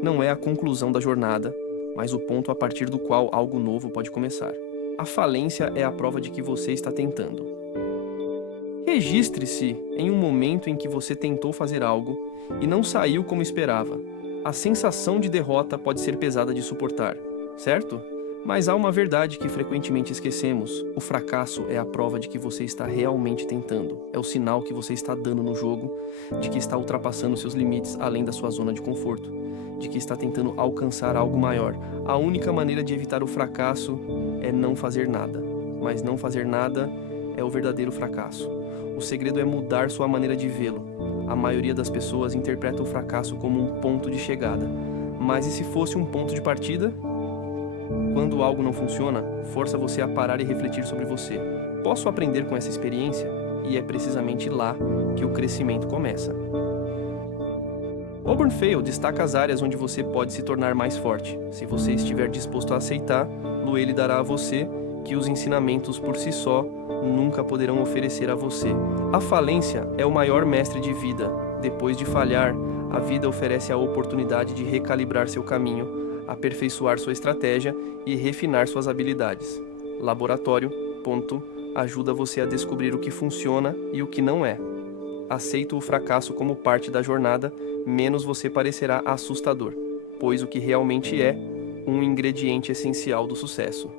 Não é a conclusão da jornada, mas o ponto a partir do qual algo novo pode começar. A falência é a prova de que você está tentando. Registre-se em um momento em que você tentou fazer algo e não saiu como esperava. A sensação de derrota pode ser pesada de suportar, certo? Mas há uma verdade que frequentemente esquecemos. O fracasso é a prova de que você está realmente tentando. É o sinal que você está dando no jogo, de que está ultrapassando seus limites além da sua zona de conforto, de que está tentando alcançar algo maior. A única maneira de evitar o fracasso é não fazer nada. Mas não fazer nada é o verdadeiro fracasso. O segredo é mudar sua maneira de vê-lo. A maioria das pessoas interpreta o fracasso como um ponto de chegada. Mas e se fosse um ponto de partida? Quando algo não funciona, força você a parar e refletir sobre você. Posso aprender com essa experiência? E é precisamente lá que o crescimento começa. Auburn Fail destaca as áreas onde você pode se tornar mais forte. Se você estiver disposto a aceitar, Lueli dará a você que os ensinamentos por si só nunca poderão oferecer a você. A falência é o maior mestre de vida. Depois de falhar, a vida oferece a oportunidade de recalibrar seu caminho, aperfeiçoar sua estratégia e refinar suas habilidades. Laboratório, ajuda você a descobrir o que funciona e o que não é. Aceita o fracasso como parte da jornada, menos você parecerá assustador, pois o que realmente é um ingrediente essencial do sucesso.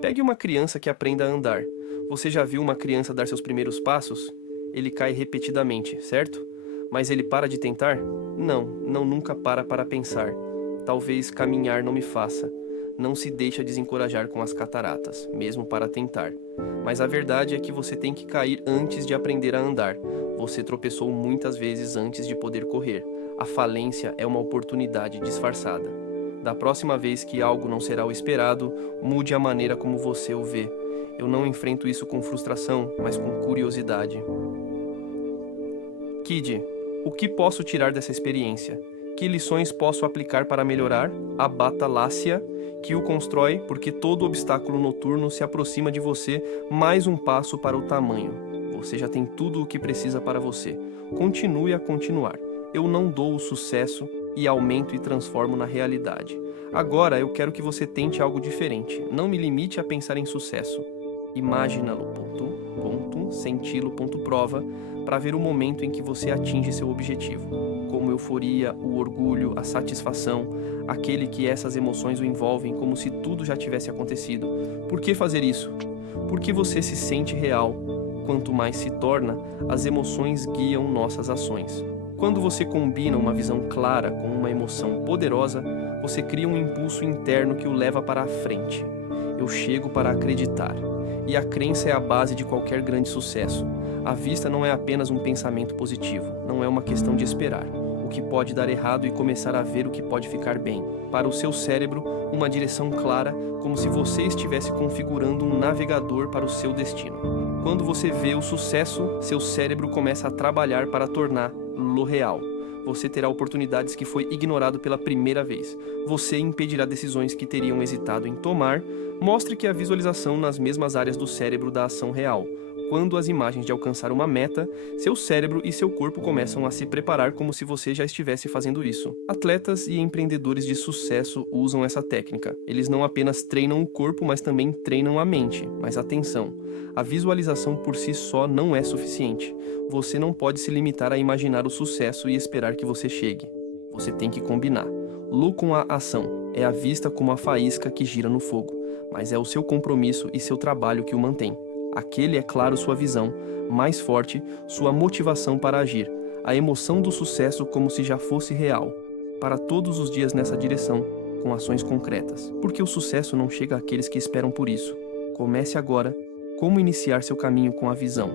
Pegue uma criança que aprenda a andar. Você já viu uma criança dar seus primeiros passos? Ele cai repetidamente, certo? Mas ele para de tentar? Não nunca para pensar. Talvez caminhar não me faça. Não se deixa desencorajar com as cataratas, mesmo para tentar. Mas a verdade é que você tem que cair antes de aprender a andar. Você tropeçou muitas vezes antes de poder correr. A falência é uma oportunidade disfarçada. Da próxima vez que algo não será o esperado, mude a maneira como você o vê. Eu não enfrento isso com frustração, mas com curiosidade. Kid, o que posso tirar dessa experiência? Que lições posso aplicar para melhorar? A Batalácia, que o constrói porque todo obstáculo noturno se aproxima de você mais um passo para o tamanho. Você já tem tudo o que precisa para você. Continue a continuar. Eu não dou o sucesso e aumento e transformo na realidade. Agora eu quero que você tente algo diferente. Não me limite a pensar em sucesso. Imagina-lo, senti-lo, prova, para ver o momento em que você atinge seu objetivo. Como euforia, o orgulho, a satisfação, aquele que essas emoções o envolvem como se tudo já tivesse acontecido. Por que fazer isso? Porque você se sente real. Quanto mais se torna, as emoções guiam nossas ações. Quando você combina uma visão clara com uma emoção poderosa, você cria um impulso interno que o leva para a frente. Eu chego para acreditar. E a crença é a base de qualquer grande sucesso. A vista não é apenas um pensamento positivo, não é uma questão de esperar o que pode dar errado e começar a ver o que pode ficar bem. Para o seu cérebro, uma direção clara, como se você estivesse configurando um navegador para o seu destino. Quando você vê o sucesso, seu cérebro começa a trabalhar para torná-lo real. Você terá oportunidades que foi ignorado pela primeira vez. Você impedirá decisões que teriam hesitado em tomar. Mostre que a visualização nas mesmas áreas do cérebro da ação real. Quando as imagens de alcançar uma meta, seu cérebro e seu corpo começam a se preparar como se você já estivesse fazendo isso. Atletas e empreendedores de sucesso usam essa técnica. Eles não apenas treinam o corpo, mas também treinam a mente. Mas atenção, a visualização por si só não é suficiente. Você não pode se limitar a imaginar o sucesso e esperar que você chegue. Você tem que combinar. Lu com a ação é a vista como a faísca que gira no fogo, mas é o seu compromisso e seu trabalho que o mantém. Aquele é claro sua visão, mais forte, sua motivação para agir, a emoção do sucesso como se já fosse real, para todos os dias nessa direção, com ações concretas. Porque o sucesso não chega àqueles que esperam por isso. Comece agora. Como iniciar seu caminho com a visão?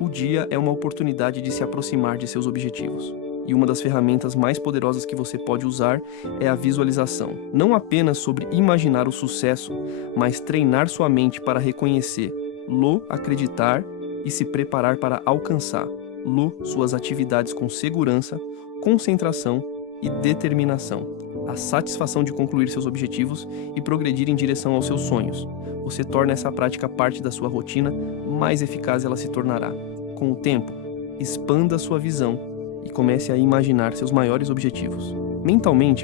O dia é uma oportunidade de se aproximar de seus objetivos. E uma das ferramentas mais poderosas que você pode usar é a visualização. Não apenas sobre imaginar o sucesso, mas treinar sua mente para reconhecer, acreditar e se preparar para alcançar. Suas atividades com segurança, concentração e determinação. A satisfação de concluir seus objetivos e progredir em direção aos seus sonhos. Você torna essa prática parte da sua rotina, mais eficaz ela se tornará. Com o tempo, expanda sua visão e comece a imaginar seus maiores objetivos.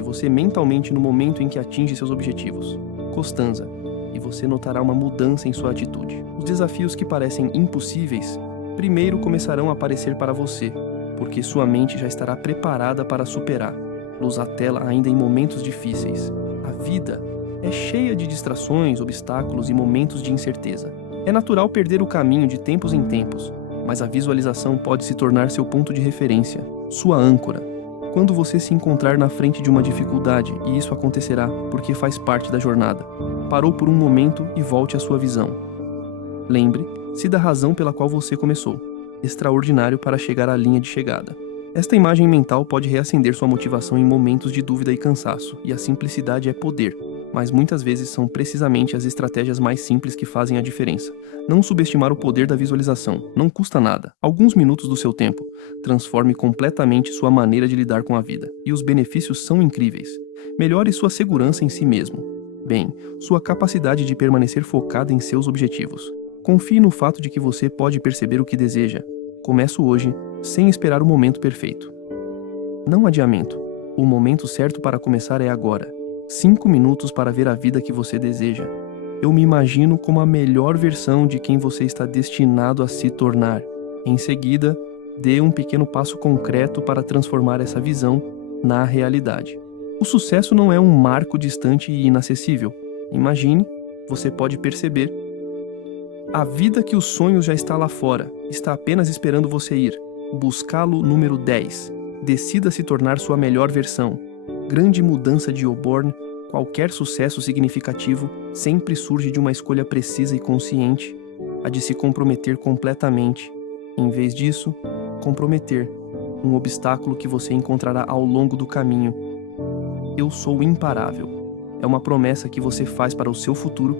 Você mentalmente no momento em que atinge seus objetivos. Costanza. E você notará uma mudança em sua atitude. Os desafios que parecem impossíveis, primeiro começarão a aparecer para você, porque sua mente já estará preparada para superar. Luz a tela ainda em momentos difíceis. A vida é cheia de distrações, obstáculos e momentos de incerteza. É natural perder o caminho de tempos em tempos, mas a visualização pode se tornar seu ponto de referência, sua âncora. Quando você se encontrar na frente de uma dificuldade, e isso acontecerá porque faz parte da jornada, parou por um momento e volte à sua visão. Lembre-se da razão pela qual você começou, extraordinário para chegar à linha de chegada. Esta imagem mental pode reacender sua motivação em momentos de dúvida e cansaço, e a simplicidade é poder, mas muitas vezes são precisamente as estratégias mais simples que fazem a diferença. Não subestimar o poder da visualização, não custa nada. Alguns minutos do seu tempo, transforme completamente sua maneira de lidar com a vida, e os benefícios são incríveis. Melhore sua segurança em si mesmo. Sua capacidade de permanecer focada em seus objetivos. Confie no fato de que você pode perceber o que deseja. Começo hoje, sem esperar o momento perfeito. Não adiamento. O momento certo para começar é agora. 5 minutos para ver a vida que você deseja. Eu me imagino como a melhor versão de quem você está destinado a se tornar. Em seguida, dê um pequeno passo concreto para transformar essa visão na realidade. O sucesso não é um marco distante e inacessível. Imagine, você pode perceber. A vida que os sonhos já está lá fora, está apenas esperando você ir. Buscá-lo número 10. Decida se tornar sua melhor versão. Grande mudança de Osborne, qualquer sucesso significativo sempre surge de uma escolha precisa e consciente, a de se comprometer completamente. Em vez disso, comprometer, um obstáculo que você encontrará ao longo do caminho. Eu sou imparável. É uma promessa que você faz para o seu futuro.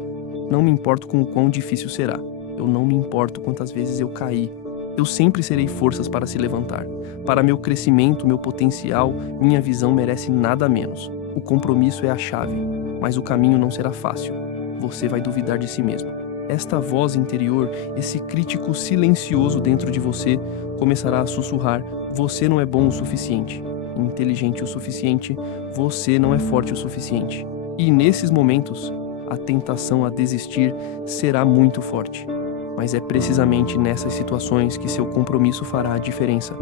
Não me importo com o quão difícil será. Eu não me importo quantas vezes eu caí. Eu sempre serei forças para se levantar. Para meu crescimento, meu potencial, minha visão merece nada menos. O compromisso é a chave, mas o caminho não será fácil. Você vai duvidar de si mesmo. Esta voz interior, esse crítico silencioso dentro de você, começará a sussurrar: você não é bom o suficiente, inteligente o suficiente, você não é forte o suficiente. E nesses momentos, a tentação a desistir será muito forte. Mas é precisamente nessas situações que seu compromisso fará a diferença.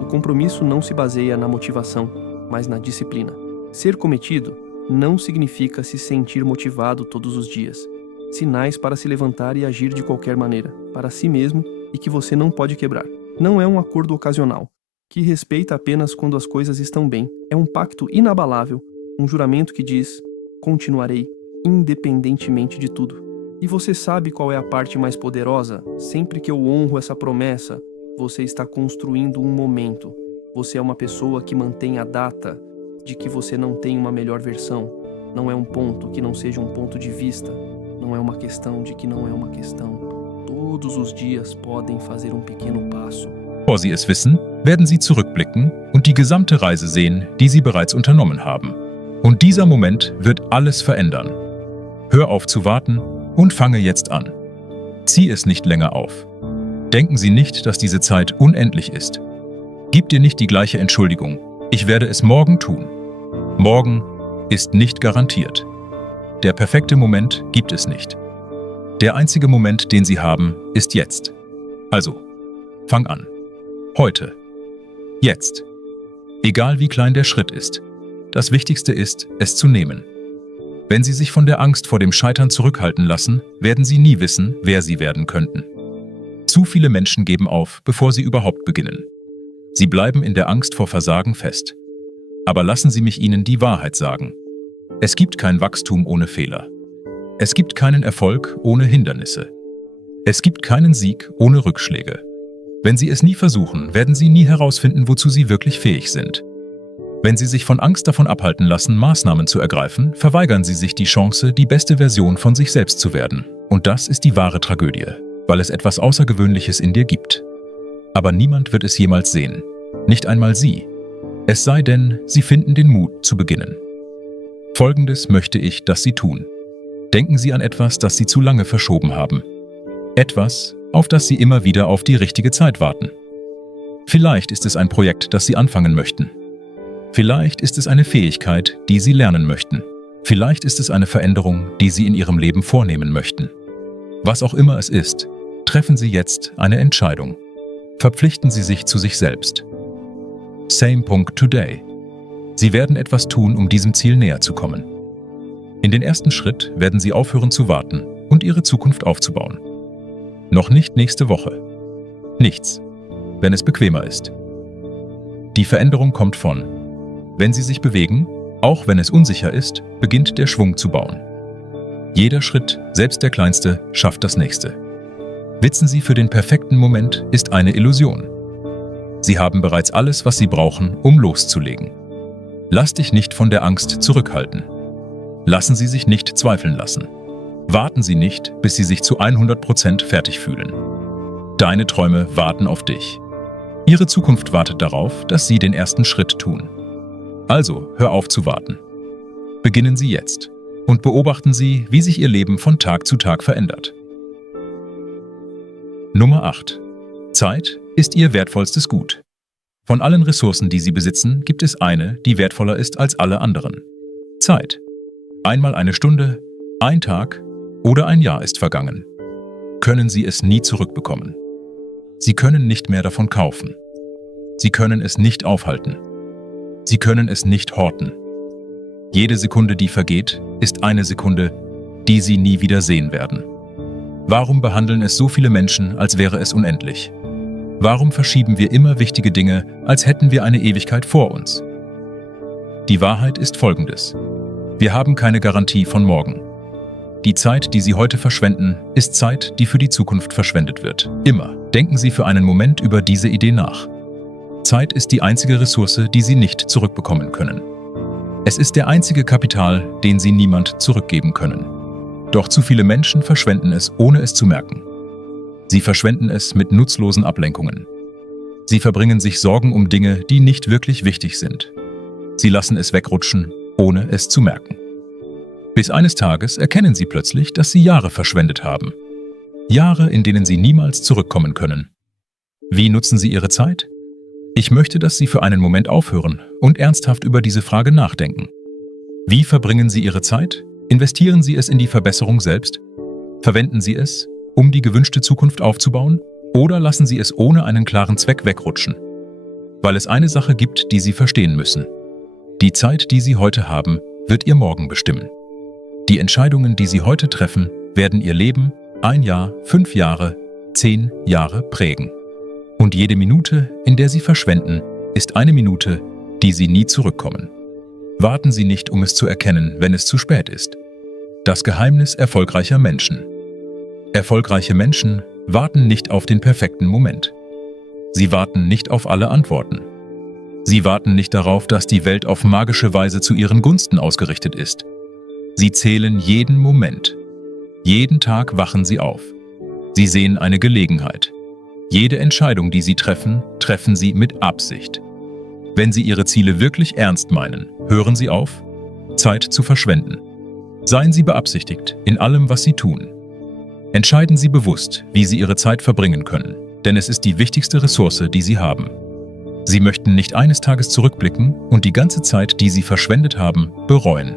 O compromisso não se baseia na motivação, mas na disciplina. Ser cometido não significa se sentir motivado todos os dias. Sinais para se levantar e agir de qualquer maneira, para si mesmo e que você não pode quebrar. Não é um acordo ocasional, que respeita apenas quando as coisas estão bem. É um pacto inabalável, um juramento que diz: continuarei, independentemente de tudo. E você sabe qual é a parte mais poderosa? Sempre que eu honro essa promessa, você está construindo um momento. Você é uma pessoa que mantém a data de que você não tem uma melhor versão. Não é um ponto que não seja um ponto de vista. Não é uma questão de que não é uma questão. Todos os dias podem fazer um pequeno passo. Bevor Sie es wissen, werden Sie zurückblicken und die gesamte Reise sehen, die Sie bereits unternommen haben. Und dieser Moment wird alles verändern. Hör auf zu warten und fange jetzt an. Zieh es nicht länger auf. Denken Sie nicht, dass diese Zeit unendlich ist. Gib dir nicht die gleiche Entschuldigung. Ich werde es morgen tun. Morgen ist nicht garantiert. Der perfekte Moment gibt es nicht. Der einzige Moment, den Sie haben, ist jetzt. Also, fang an. Heute. Jetzt. Egal wie klein der Schritt ist. Das Wichtigste ist, es zu nehmen. Wenn Sie sich von der Angst vor dem Scheitern zurückhalten lassen, werden Sie nie wissen, wer Sie werden könnten. Zu viele Menschen geben auf, bevor sie überhaupt beginnen. Sie bleiben in der Angst vor Versagen fest. Aber lassen Sie mich Ihnen die Wahrheit sagen. Es gibt kein Wachstum ohne Fehler. Es gibt keinen Erfolg ohne Hindernisse. Es gibt keinen Sieg ohne Rückschläge. Wenn Sie es nie versuchen, werden Sie nie herausfinden, wozu Sie wirklich fähig sind. Wenn Sie sich von Angst davon abhalten lassen, Maßnahmen zu ergreifen, verweigern Sie sich die Chance, die beste Version von sich selbst zu werden. Und das ist die wahre Tragödie, weil es etwas Außergewöhnliches in dir gibt. Aber niemand wird es jemals sehen. Nicht einmal Sie. Es sei denn, Sie finden den Mut zu beginnen. Folgendes möchte ich, dass Sie tun. Denken Sie an etwas, das Sie zu lange verschoben haben. Etwas, auf das Sie immer wieder auf die richtige Zeit warten. Vielleicht ist es ein Projekt, das Sie anfangen möchten. Vielleicht ist es eine Fähigkeit, die Sie lernen möchten. Vielleicht ist es eine Veränderung, die Sie in Ihrem Leben vornehmen möchten. Was auch immer es ist, treffen Sie jetzt eine Entscheidung. Verpflichten Sie sich zu sich selbst. Same Punkt today. Sie werden etwas tun, um diesem Ziel näher zu kommen. In den ersten Schritt werden Sie aufhören zu warten und Ihre Zukunft aufzubauen. Noch nicht nächste Woche. Nichts, wenn es bequemer ist. Die Veränderung kommt von: Wenn Sie sich bewegen, auch wenn es unsicher ist, beginnt der Schwung zu bauen. Jeder Schritt, selbst der kleinste, schafft das nächste. Wissen Sie, für den perfekten Moment ist eine Illusion. Sie haben bereits alles, was Sie brauchen, um loszulegen. Lass dich nicht von der Angst zurückhalten. Lassen Sie sich nicht zweifeln lassen. Warten Sie nicht, bis Sie sich zu 100% fertig fühlen. Deine Träume warten auf dich. Ihre Zukunft wartet darauf, dass Sie den ersten Schritt tun. Also, hör auf zu warten. Beginnen Sie jetzt und beobachten Sie, wie sich Ihr Leben von Tag zu Tag verändert. Nummer 8. Zeit ist Ihr wertvollstes Gut. Von allen Ressourcen, die Sie besitzen, gibt es eine, die wertvoller ist als alle anderen. Zeit. Einmal eine Stunde, ein Tag oder ein Jahr ist vergangen. Können Sie es nie zurückbekommen. Sie können nicht mehr davon kaufen. Sie können es nicht aufhalten. Sie können es nicht horten. Jede Sekunde, die vergeht, ist eine Sekunde, die Sie nie wieder sehen werden. Warum behandeln es so viele Menschen, als wäre es unendlich? Warum verschieben wir immer wichtige Dinge, als hätten wir eine Ewigkeit vor uns? Die Wahrheit ist folgendes: Wir haben keine Garantie von morgen. Die Zeit, die Sie heute verschwenden, ist Zeit, die für die Zukunft verschwendet wird. Immer. Denken Sie für einen Moment über diese Idee nach. Zeit ist die einzige Ressource, die Sie nicht zurückbekommen können. Es ist der einzige Kapital, den Sie niemand zurückgeben können. Doch zu viele Menschen verschwenden es, ohne es zu merken. Sie verschwenden es mit nutzlosen Ablenkungen. Sie verbringen sich Sorgen um Dinge, die nicht wirklich wichtig sind. Sie lassen es wegrutschen, ohne es zu merken. Bis eines Tages erkennen Sie plötzlich, dass Sie Jahre verschwendet haben. Jahre, in denen Sie niemals zurückkommen können. Wie nutzen Sie Ihre Zeit? Ich möchte, dass Sie für einen Moment aufhören und ernsthaft über diese Frage nachdenken. Wie verbringen Sie Ihre Zeit? Investieren Sie es in die Verbesserung selbst? Verwenden Sie es, um die gewünschte Zukunft aufzubauen? Oder lassen Sie es ohne einen klaren Zweck wegrutschen? Weil es eine Sache gibt, die Sie verstehen müssen. Die Zeit, die Sie heute haben, wird Ihr Morgen bestimmen. Die Entscheidungen, die Sie heute treffen, werden Ihr Leben 1 Jahr, 5 Jahre, 10 Jahre prägen. Und jede Minute, in der Sie verschwenden, ist eine Minute, die Sie nie zurückkommen. Warten Sie nicht, um es zu erkennen, wenn es zu spät ist. Das Geheimnis erfolgreicher Menschen. Erfolgreiche Menschen warten nicht auf den perfekten Moment. Sie warten nicht auf alle Antworten. Sie warten nicht darauf, dass die Welt auf magische Weise zu ihren Gunsten ausgerichtet ist. Sie zählen jeden Moment. Jeden Tag wachen Sie auf. Sie sehen eine Gelegenheit. Jede Entscheidung, die Sie treffen, treffen Sie mit Absicht. Wenn Sie Ihre Ziele wirklich ernst meinen, hören Sie auf, Zeit zu verschwenden. Seien Sie beabsichtigt in allem, was Sie tun. Entscheiden Sie bewusst, wie Sie Ihre Zeit verbringen können, denn es ist die wichtigste Ressource, die Sie haben. Sie möchten nicht eines Tages zurückblicken und die ganze Zeit, die Sie verschwendet haben, bereuen.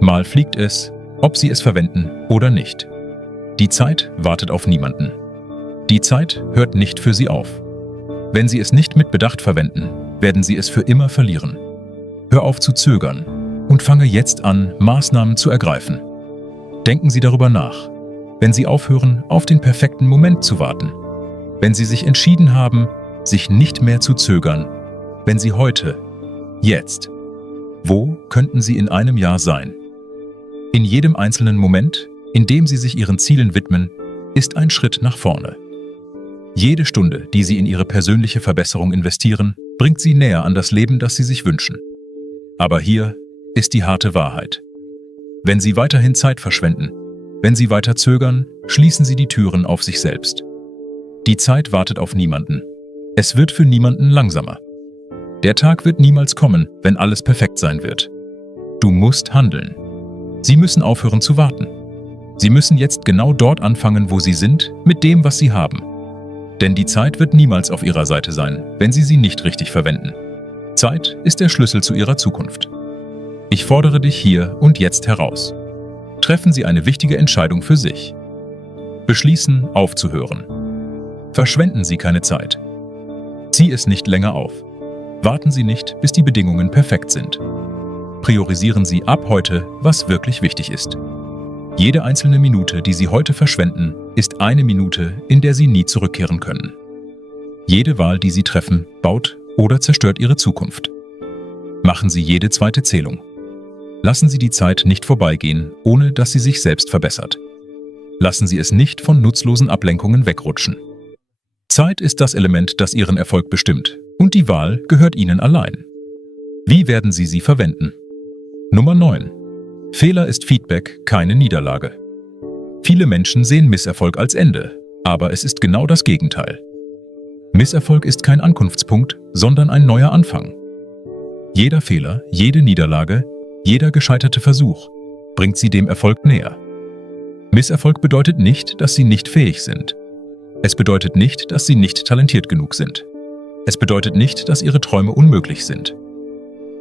Mal fliegt es, ob Sie es verwenden oder nicht. Die Zeit wartet auf niemanden. Die Zeit hört nicht für Sie auf. Wenn Sie es nicht mit Bedacht verwenden, werden Sie es für immer verlieren. Hör auf zu zögern und fange jetzt an, Maßnahmen zu ergreifen. Denken Sie darüber nach. Wenn Sie aufhören, auf den perfekten Moment zu warten. Wenn Sie sich entschieden haben, sich nicht mehr zu zögern. Wenn Sie heute, jetzt, wo könnten Sie in einem Jahr sein? In jedem einzelnen Moment, in dem Sie sich Ihren Zielen widmen, ist ein Schritt nach vorne. Jede Stunde, die Sie in Ihre persönliche Verbesserung investieren, bringt Sie näher an das Leben, das Sie sich wünschen. Aber hier ist die harte Wahrheit. Wenn Sie weiterhin Zeit verschwenden, wenn Sie weiter zögern, schließen Sie die Türen auf sich selbst. Die Zeit wartet auf niemanden. Es wird für niemanden langsamer. Der Tag wird niemals kommen, wenn alles perfekt sein wird. Du musst handeln. Sie müssen aufhören zu warten. Sie müssen jetzt genau dort anfangen, wo Sie sind, mit dem, was Sie haben. Denn die Zeit wird niemals auf Ihrer Seite sein, wenn Sie sie nicht richtig verwenden. Zeit ist der Schlüssel zu Ihrer Zukunft. Ich fordere dich hier und jetzt heraus. Treffen Sie eine wichtige Entscheidung für sich. Beschließen, aufzuhören. Verschwenden Sie keine Zeit. Zieh es nicht länger auf. Warten Sie nicht, bis die Bedingungen perfekt sind. Priorisieren Sie ab heute, was wirklich wichtig ist. Jede einzelne Minute, die Sie heute verschwenden, ist eine Minute, in der Sie nie zurückkehren können. Jede Wahl, die Sie treffen, baut oder zerstört Ihre Zukunft. Machen Sie jede zweite Zählung. Lassen Sie die Zeit nicht vorbeigehen, ohne dass sie sich selbst verbessert. Lassen Sie es nicht von nutzlosen Ablenkungen wegrutschen. Zeit ist das Element, das Ihren Erfolg bestimmt, und die Wahl gehört Ihnen allein. Wie werden Sie sie verwenden? Nummer 9. Fehler ist Feedback, keine Niederlage. Viele Menschen sehen Misserfolg als Ende, aber es ist genau das Gegenteil. Misserfolg ist kein Ankunftspunkt, sondern ein neuer Anfang. Jeder Fehler, jede Niederlage, jeder gescheiterte Versuch bringt Sie dem Erfolg näher. Misserfolg bedeutet nicht, dass Sie nicht fähig sind. Es bedeutet nicht, dass Sie nicht talentiert genug sind. Es bedeutet nicht, dass Ihre Träume unmöglich sind.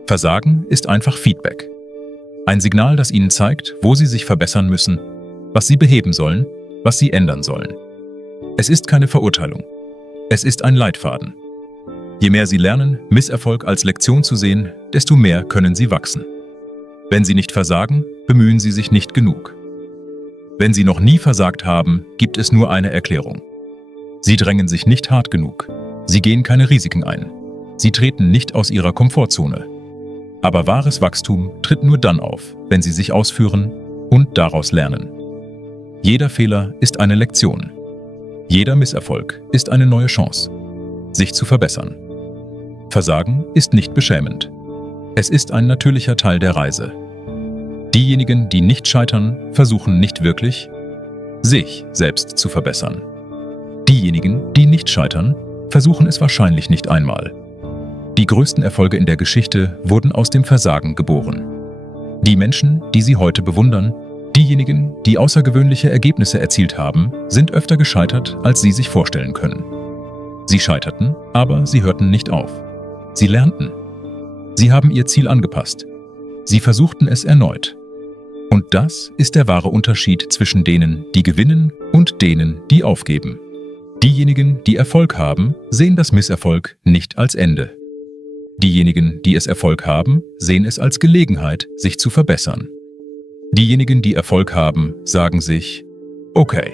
Versagen ist einfach Feedback. Ein Signal, das Ihnen zeigt, wo Sie sich verbessern müssen, was Sie beheben sollen, was Sie ändern sollen. Es ist keine Verurteilung. Es ist ein Leitfaden. Je mehr Sie lernen, Misserfolg als Lektion zu sehen, desto mehr können Sie wachsen. Wenn Sie nicht versagen, bemühen Sie sich nicht genug. Wenn Sie noch nie versagt haben, gibt es nur eine Erklärung. Sie drängen sich nicht hart genug. Sie gehen keine Risiken ein. Sie treten nicht aus Ihrer Komfortzone. Aber wahres Wachstum tritt nur dann auf, wenn Sie sich ausführen und daraus lernen. Jeder Fehler ist eine Lektion. Jeder Misserfolg ist eine neue Chance, sich zu verbessern. Versagen ist nicht beschämend. Es ist ein natürlicher Teil der Reise. Diejenigen, die nicht scheitern, versuchen nicht wirklich, sich selbst zu verbessern. Diejenigen, die nicht scheitern, versuchen es wahrscheinlich nicht einmal. Die größten Erfolge in der Geschichte wurden aus dem Versagen geboren. Die Menschen, die Sie heute bewundern, diejenigen, die außergewöhnliche Ergebnisse erzielt haben, sind öfter gescheitert, als Sie sich vorstellen können. Sie scheiterten, aber sie hörten nicht auf. Sie lernten. Sie haben ihr Ziel angepasst. Sie versuchten es erneut. Und das ist der wahre Unterschied zwischen denen, die gewinnen, und denen, die aufgeben. Diejenigen, die Erfolg haben, sehen das Misserfolg nicht als Ende. Diejenigen, die es Erfolg haben, sehen es als Gelegenheit, sich zu verbessern. Diejenigen, die Erfolg haben, sagen sich, okay,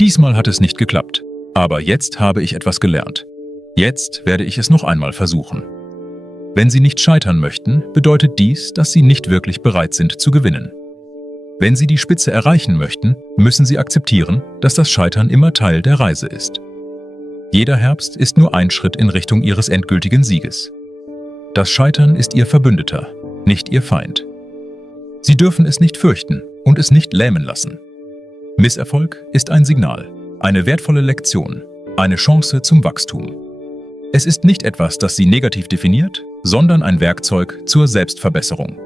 diesmal hat es nicht geklappt, aber jetzt habe ich etwas gelernt. Jetzt werde ich es noch einmal versuchen. Wenn Sie nicht scheitern möchten, bedeutet dies, dass Sie nicht wirklich bereit sind zu gewinnen. Wenn Sie die Spitze erreichen möchten, müssen Sie akzeptieren, dass das Scheitern immer Teil der Reise ist. Jeder Herbst ist nur ein Schritt in Richtung Ihres endgültigen Sieges. Das Scheitern ist Ihr Verbündeter, nicht Ihr Feind. Sie dürfen es nicht fürchten und es nicht lähmen lassen. Misserfolg ist ein Signal, eine wertvolle Lektion, Eine Chance zum Wachstum. Es ist nicht etwas, das Sie negativ definiert, sondern ein Werkzeug zur Selbstverbesserung.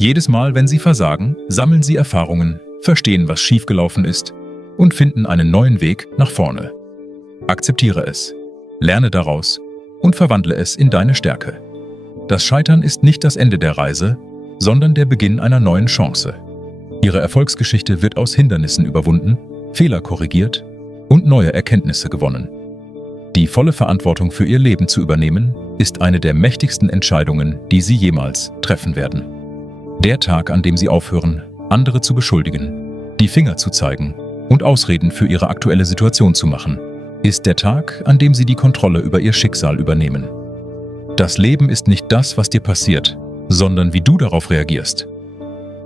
Jedes Mal, wenn Sie versagen, sammeln Sie Erfahrungen, verstehen, was schiefgelaufen ist und finden einen neuen Weg nach vorne. Akzeptiere es, lerne daraus und verwandle es in deine Stärke. Das Scheitern ist nicht das Ende der Reise, sondern der Beginn einer neuen Chance. Ihre Erfolgsgeschichte wird aus Hindernissen überwunden, Fehler korrigiert und neue Erkenntnisse gewonnen. Die volle Verantwortung für Ihr Leben zu übernehmen, ist eine der mächtigsten Entscheidungen, die Sie jemals treffen werden. Der Tag, an dem Sie aufhören, andere zu beschuldigen, die Finger zu zeigen und Ausreden für Ihre aktuelle Situation zu machen, ist der Tag, an dem Sie die Kontrolle über Ihr Schicksal übernehmen. Das Leben ist nicht das, was dir passiert, sondern wie du darauf reagierst.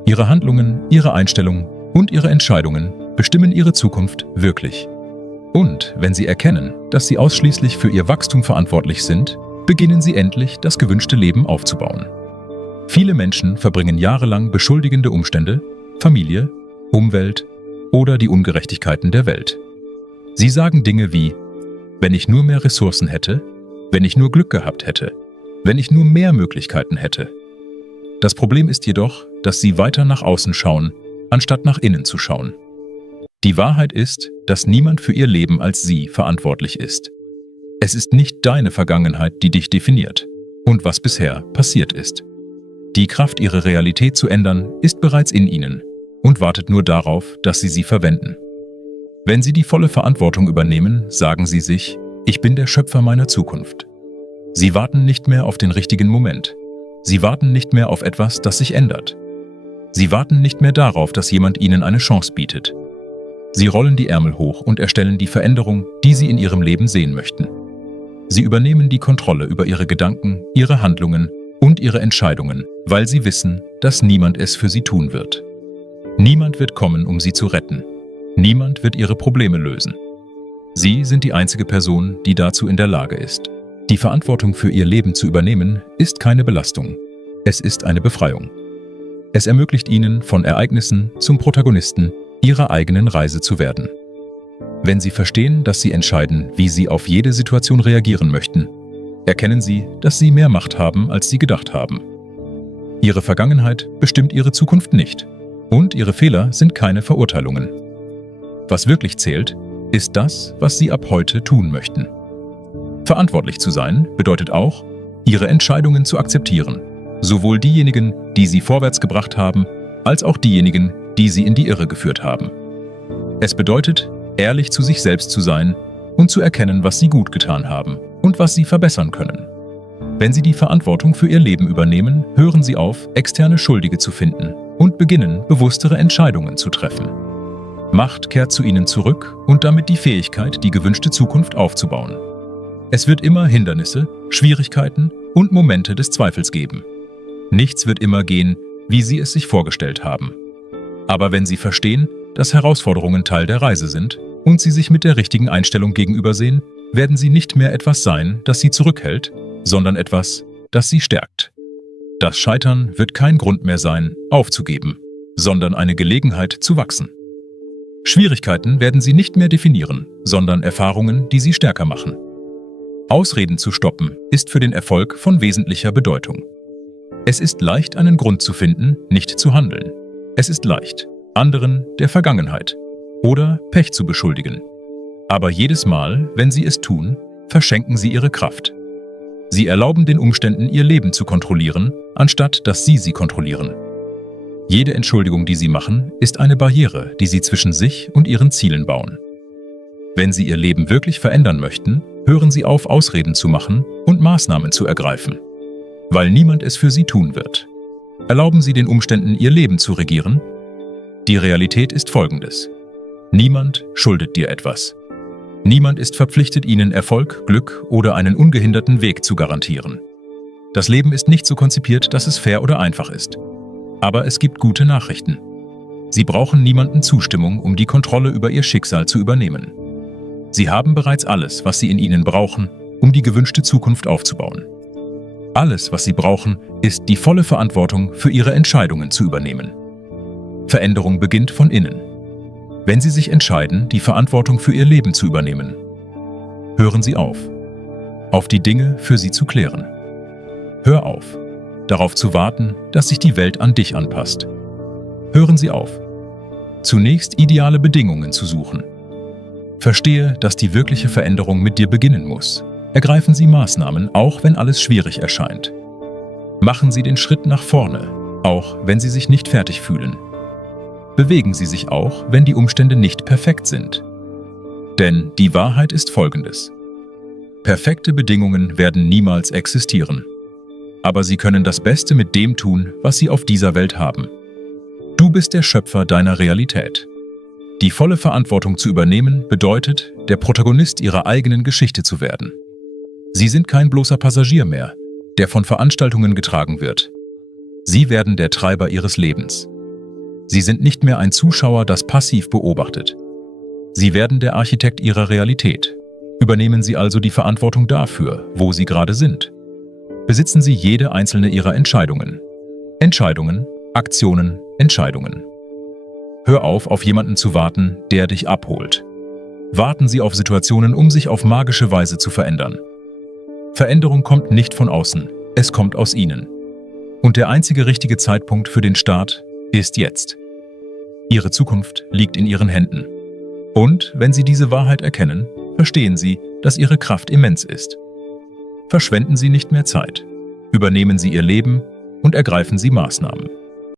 Ihre Handlungen, Ihre Einstellung und Ihre Entscheidungen bestimmen Ihre Zukunft wirklich. Und wenn Sie erkennen, dass Sie ausschließlich für Ihr Wachstum verantwortlich sind, beginnen Sie endlich, das gewünschte Leben aufzubauen. Viele Menschen verbringen jahrelang beschuldigende Umstände, Familie, Umwelt oder die Ungerechtigkeiten der Welt. Sie sagen Dinge wie: Wenn ich nur mehr Ressourcen hätte, wenn ich nur Glück gehabt hätte, wenn ich nur mehr Möglichkeiten hätte. Das Problem ist jedoch, dass Sie weiter nach außen schauen, anstatt nach innen zu schauen. Die Wahrheit ist, dass niemand für Ihr Leben als Sie verantwortlich ist. Es ist nicht deine Vergangenheit, die dich definiert und was bisher passiert ist. Die Kraft, Ihre Realität zu ändern, ist bereits in Ihnen und wartet nur darauf, dass Sie sie verwenden. Wenn Sie die volle Verantwortung übernehmen, sagen Sie sich: Ich bin der Schöpfer meiner Zukunft. Sie warten nicht mehr auf den richtigen Moment. Sie warten nicht mehr auf etwas, das sich ändert. Sie warten nicht mehr darauf, dass jemand Ihnen eine Chance bietet. Sie rollen die Ärmel hoch und erstellen die Veränderung, die Sie in Ihrem Leben sehen möchten. Sie übernehmen die Kontrolle über Ihre Gedanken, Ihre Handlungen und Ihre Entscheidungen, weil Sie wissen, dass niemand es für Sie tun wird. Niemand wird kommen, um Sie zu retten. Niemand wird Ihre Probleme lösen. Sie sind die einzige Person, die dazu in der Lage ist. Die Verantwortung für Ihr Leben zu übernehmen, ist keine Belastung. Es ist eine Befreiung. Es ermöglicht Ihnen, von Ereignissen zum Protagonisten Ihrer eigenen Reise zu werden. Wenn Sie verstehen, dass Sie entscheiden, wie Sie auf jede Situation reagieren möchten, erkennen Sie, dass Sie mehr Macht haben, als Sie gedacht haben. Ihre Vergangenheit bestimmt Ihre Zukunft nicht. Und Ihre Fehler sind keine Verurteilungen. Was wirklich zählt, ist das, was Sie ab heute tun möchten. Verantwortlich zu sein bedeutet auch, Ihre Entscheidungen zu akzeptieren. Sowohl diejenigen, die Sie vorwärts gebracht haben, als auch diejenigen, die Sie in die Irre geführt haben. Es bedeutet, ehrlich zu sich selbst zu sein und zu erkennen, was Sie gut getan haben und was Sie verbessern können. Wenn Sie die Verantwortung für Ihr Leben übernehmen, hören Sie auf, externe Schuldige zu finden und beginnen, bewusstere Entscheidungen zu treffen. Macht kehrt zu Ihnen zurück und damit die Fähigkeit, die gewünschte Zukunft aufzubauen. Es wird immer Hindernisse, Schwierigkeiten und Momente des Zweifels geben. Nichts wird immer gehen, wie Sie es sich vorgestellt haben. Aber wenn Sie verstehen, dass Herausforderungen Teil der Reise sind und Sie sich mit der richtigen Einstellung gegenübersehen, werden Sie nicht mehr etwas sein, das Sie zurückhält, sondern etwas, das Sie stärkt. Das Scheitern wird kein Grund mehr sein, aufzugeben, sondern eine Gelegenheit zu wachsen. Schwierigkeiten werden Sie nicht mehr definieren, sondern Erfahrungen, die Sie stärker machen. Ausreden zu stoppen, ist für den Erfolg von wesentlicher Bedeutung. Es ist leicht, einen Grund zu finden, nicht zu handeln. Es ist leicht, anderen, der Vergangenheit oder Pech zu beschuldigen. Aber jedes Mal, wenn Sie es tun, verschenken Sie Ihre Kraft. Sie erlauben den Umständen, Ihr Leben zu kontrollieren, anstatt dass Sie sie kontrollieren. Jede Entschuldigung, die Sie machen, ist eine Barriere, die Sie zwischen sich und Ihren Zielen bauen. Wenn Sie Ihr Leben wirklich verändern möchten, hören Sie auf, Ausreden zu machen und Maßnahmen zu ergreifen. Weil niemand es für Sie tun wird. Erlauben Sie den Umständen, Ihr Leben zu regieren? Die Realität ist folgendes: Niemand schuldet dir etwas. Niemand ist verpflichtet, Ihnen Erfolg, Glück oder einen ungehinderten Weg zu garantieren. Das Leben ist nicht so konzipiert, dass es fair oder einfach ist. Aber es gibt gute Nachrichten. Sie brauchen niemanden Zustimmung, um die Kontrolle über Ihr Schicksal zu übernehmen. Sie haben bereits alles, was Sie in Ihnen brauchen, um die gewünschte Zukunft aufzubauen. Alles, was Sie brauchen, ist die volle Verantwortung für Ihre Entscheidungen zu übernehmen. Veränderung beginnt von innen. Wenn Sie sich entscheiden, die Verantwortung für Ihr Leben zu übernehmen, Hören Sie auf die Dinge für Sie zu klären. Hör auf, darauf zu warten, dass sich die Welt an dich anpasst. Hören Sie auf, zunächst ideale Bedingungen zu suchen. Verstehe, dass die wirkliche Veränderung mit dir beginnen muss. Ergreifen Sie Maßnahmen, auch wenn alles schwierig erscheint. Machen Sie den Schritt nach vorne, auch wenn Sie sich nicht fertig fühlen. Bewegen Sie sich auch, wenn die Umstände nicht perfekt sind. Denn die Wahrheit ist folgendes: Perfekte Bedingungen werden niemals existieren. Aber sie können das Beste mit dem tun, was sie auf dieser Welt haben. Du bist der Schöpfer deiner Realität. Die volle Verantwortung zu übernehmen bedeutet, der Protagonist ihrer eigenen Geschichte zu werden. Sie sind kein bloßer Passagier mehr, der von Veranstaltungen getragen wird. Sie werden der Treiber ihres Lebens. Sie sind nicht mehr ein Zuschauer, das passiv beobachtet. Sie werden der Architekt ihrer Realität. Übernehmen Sie also die Verantwortung dafür, wo Sie gerade sind. Besitzen Sie jede einzelne Ihrer Entscheidungen. Entscheidungen, Aktionen, Entscheidungen. Hör auf jemanden zu warten, der dich abholt. Warten Sie auf Situationen, um sich auf magische Weise zu verändern. Veränderung kommt nicht von außen, es kommt aus Ihnen. Und der einzige richtige Zeitpunkt für den Start ist jetzt. Ihre Zukunft liegt in Ihren Händen. Und wenn Sie diese Wahrheit erkennen, verstehen Sie, dass Ihre Kraft immens ist. Verschwenden Sie nicht mehr Zeit. Übernehmen Sie Ihr Leben und ergreifen Sie Maßnahmen.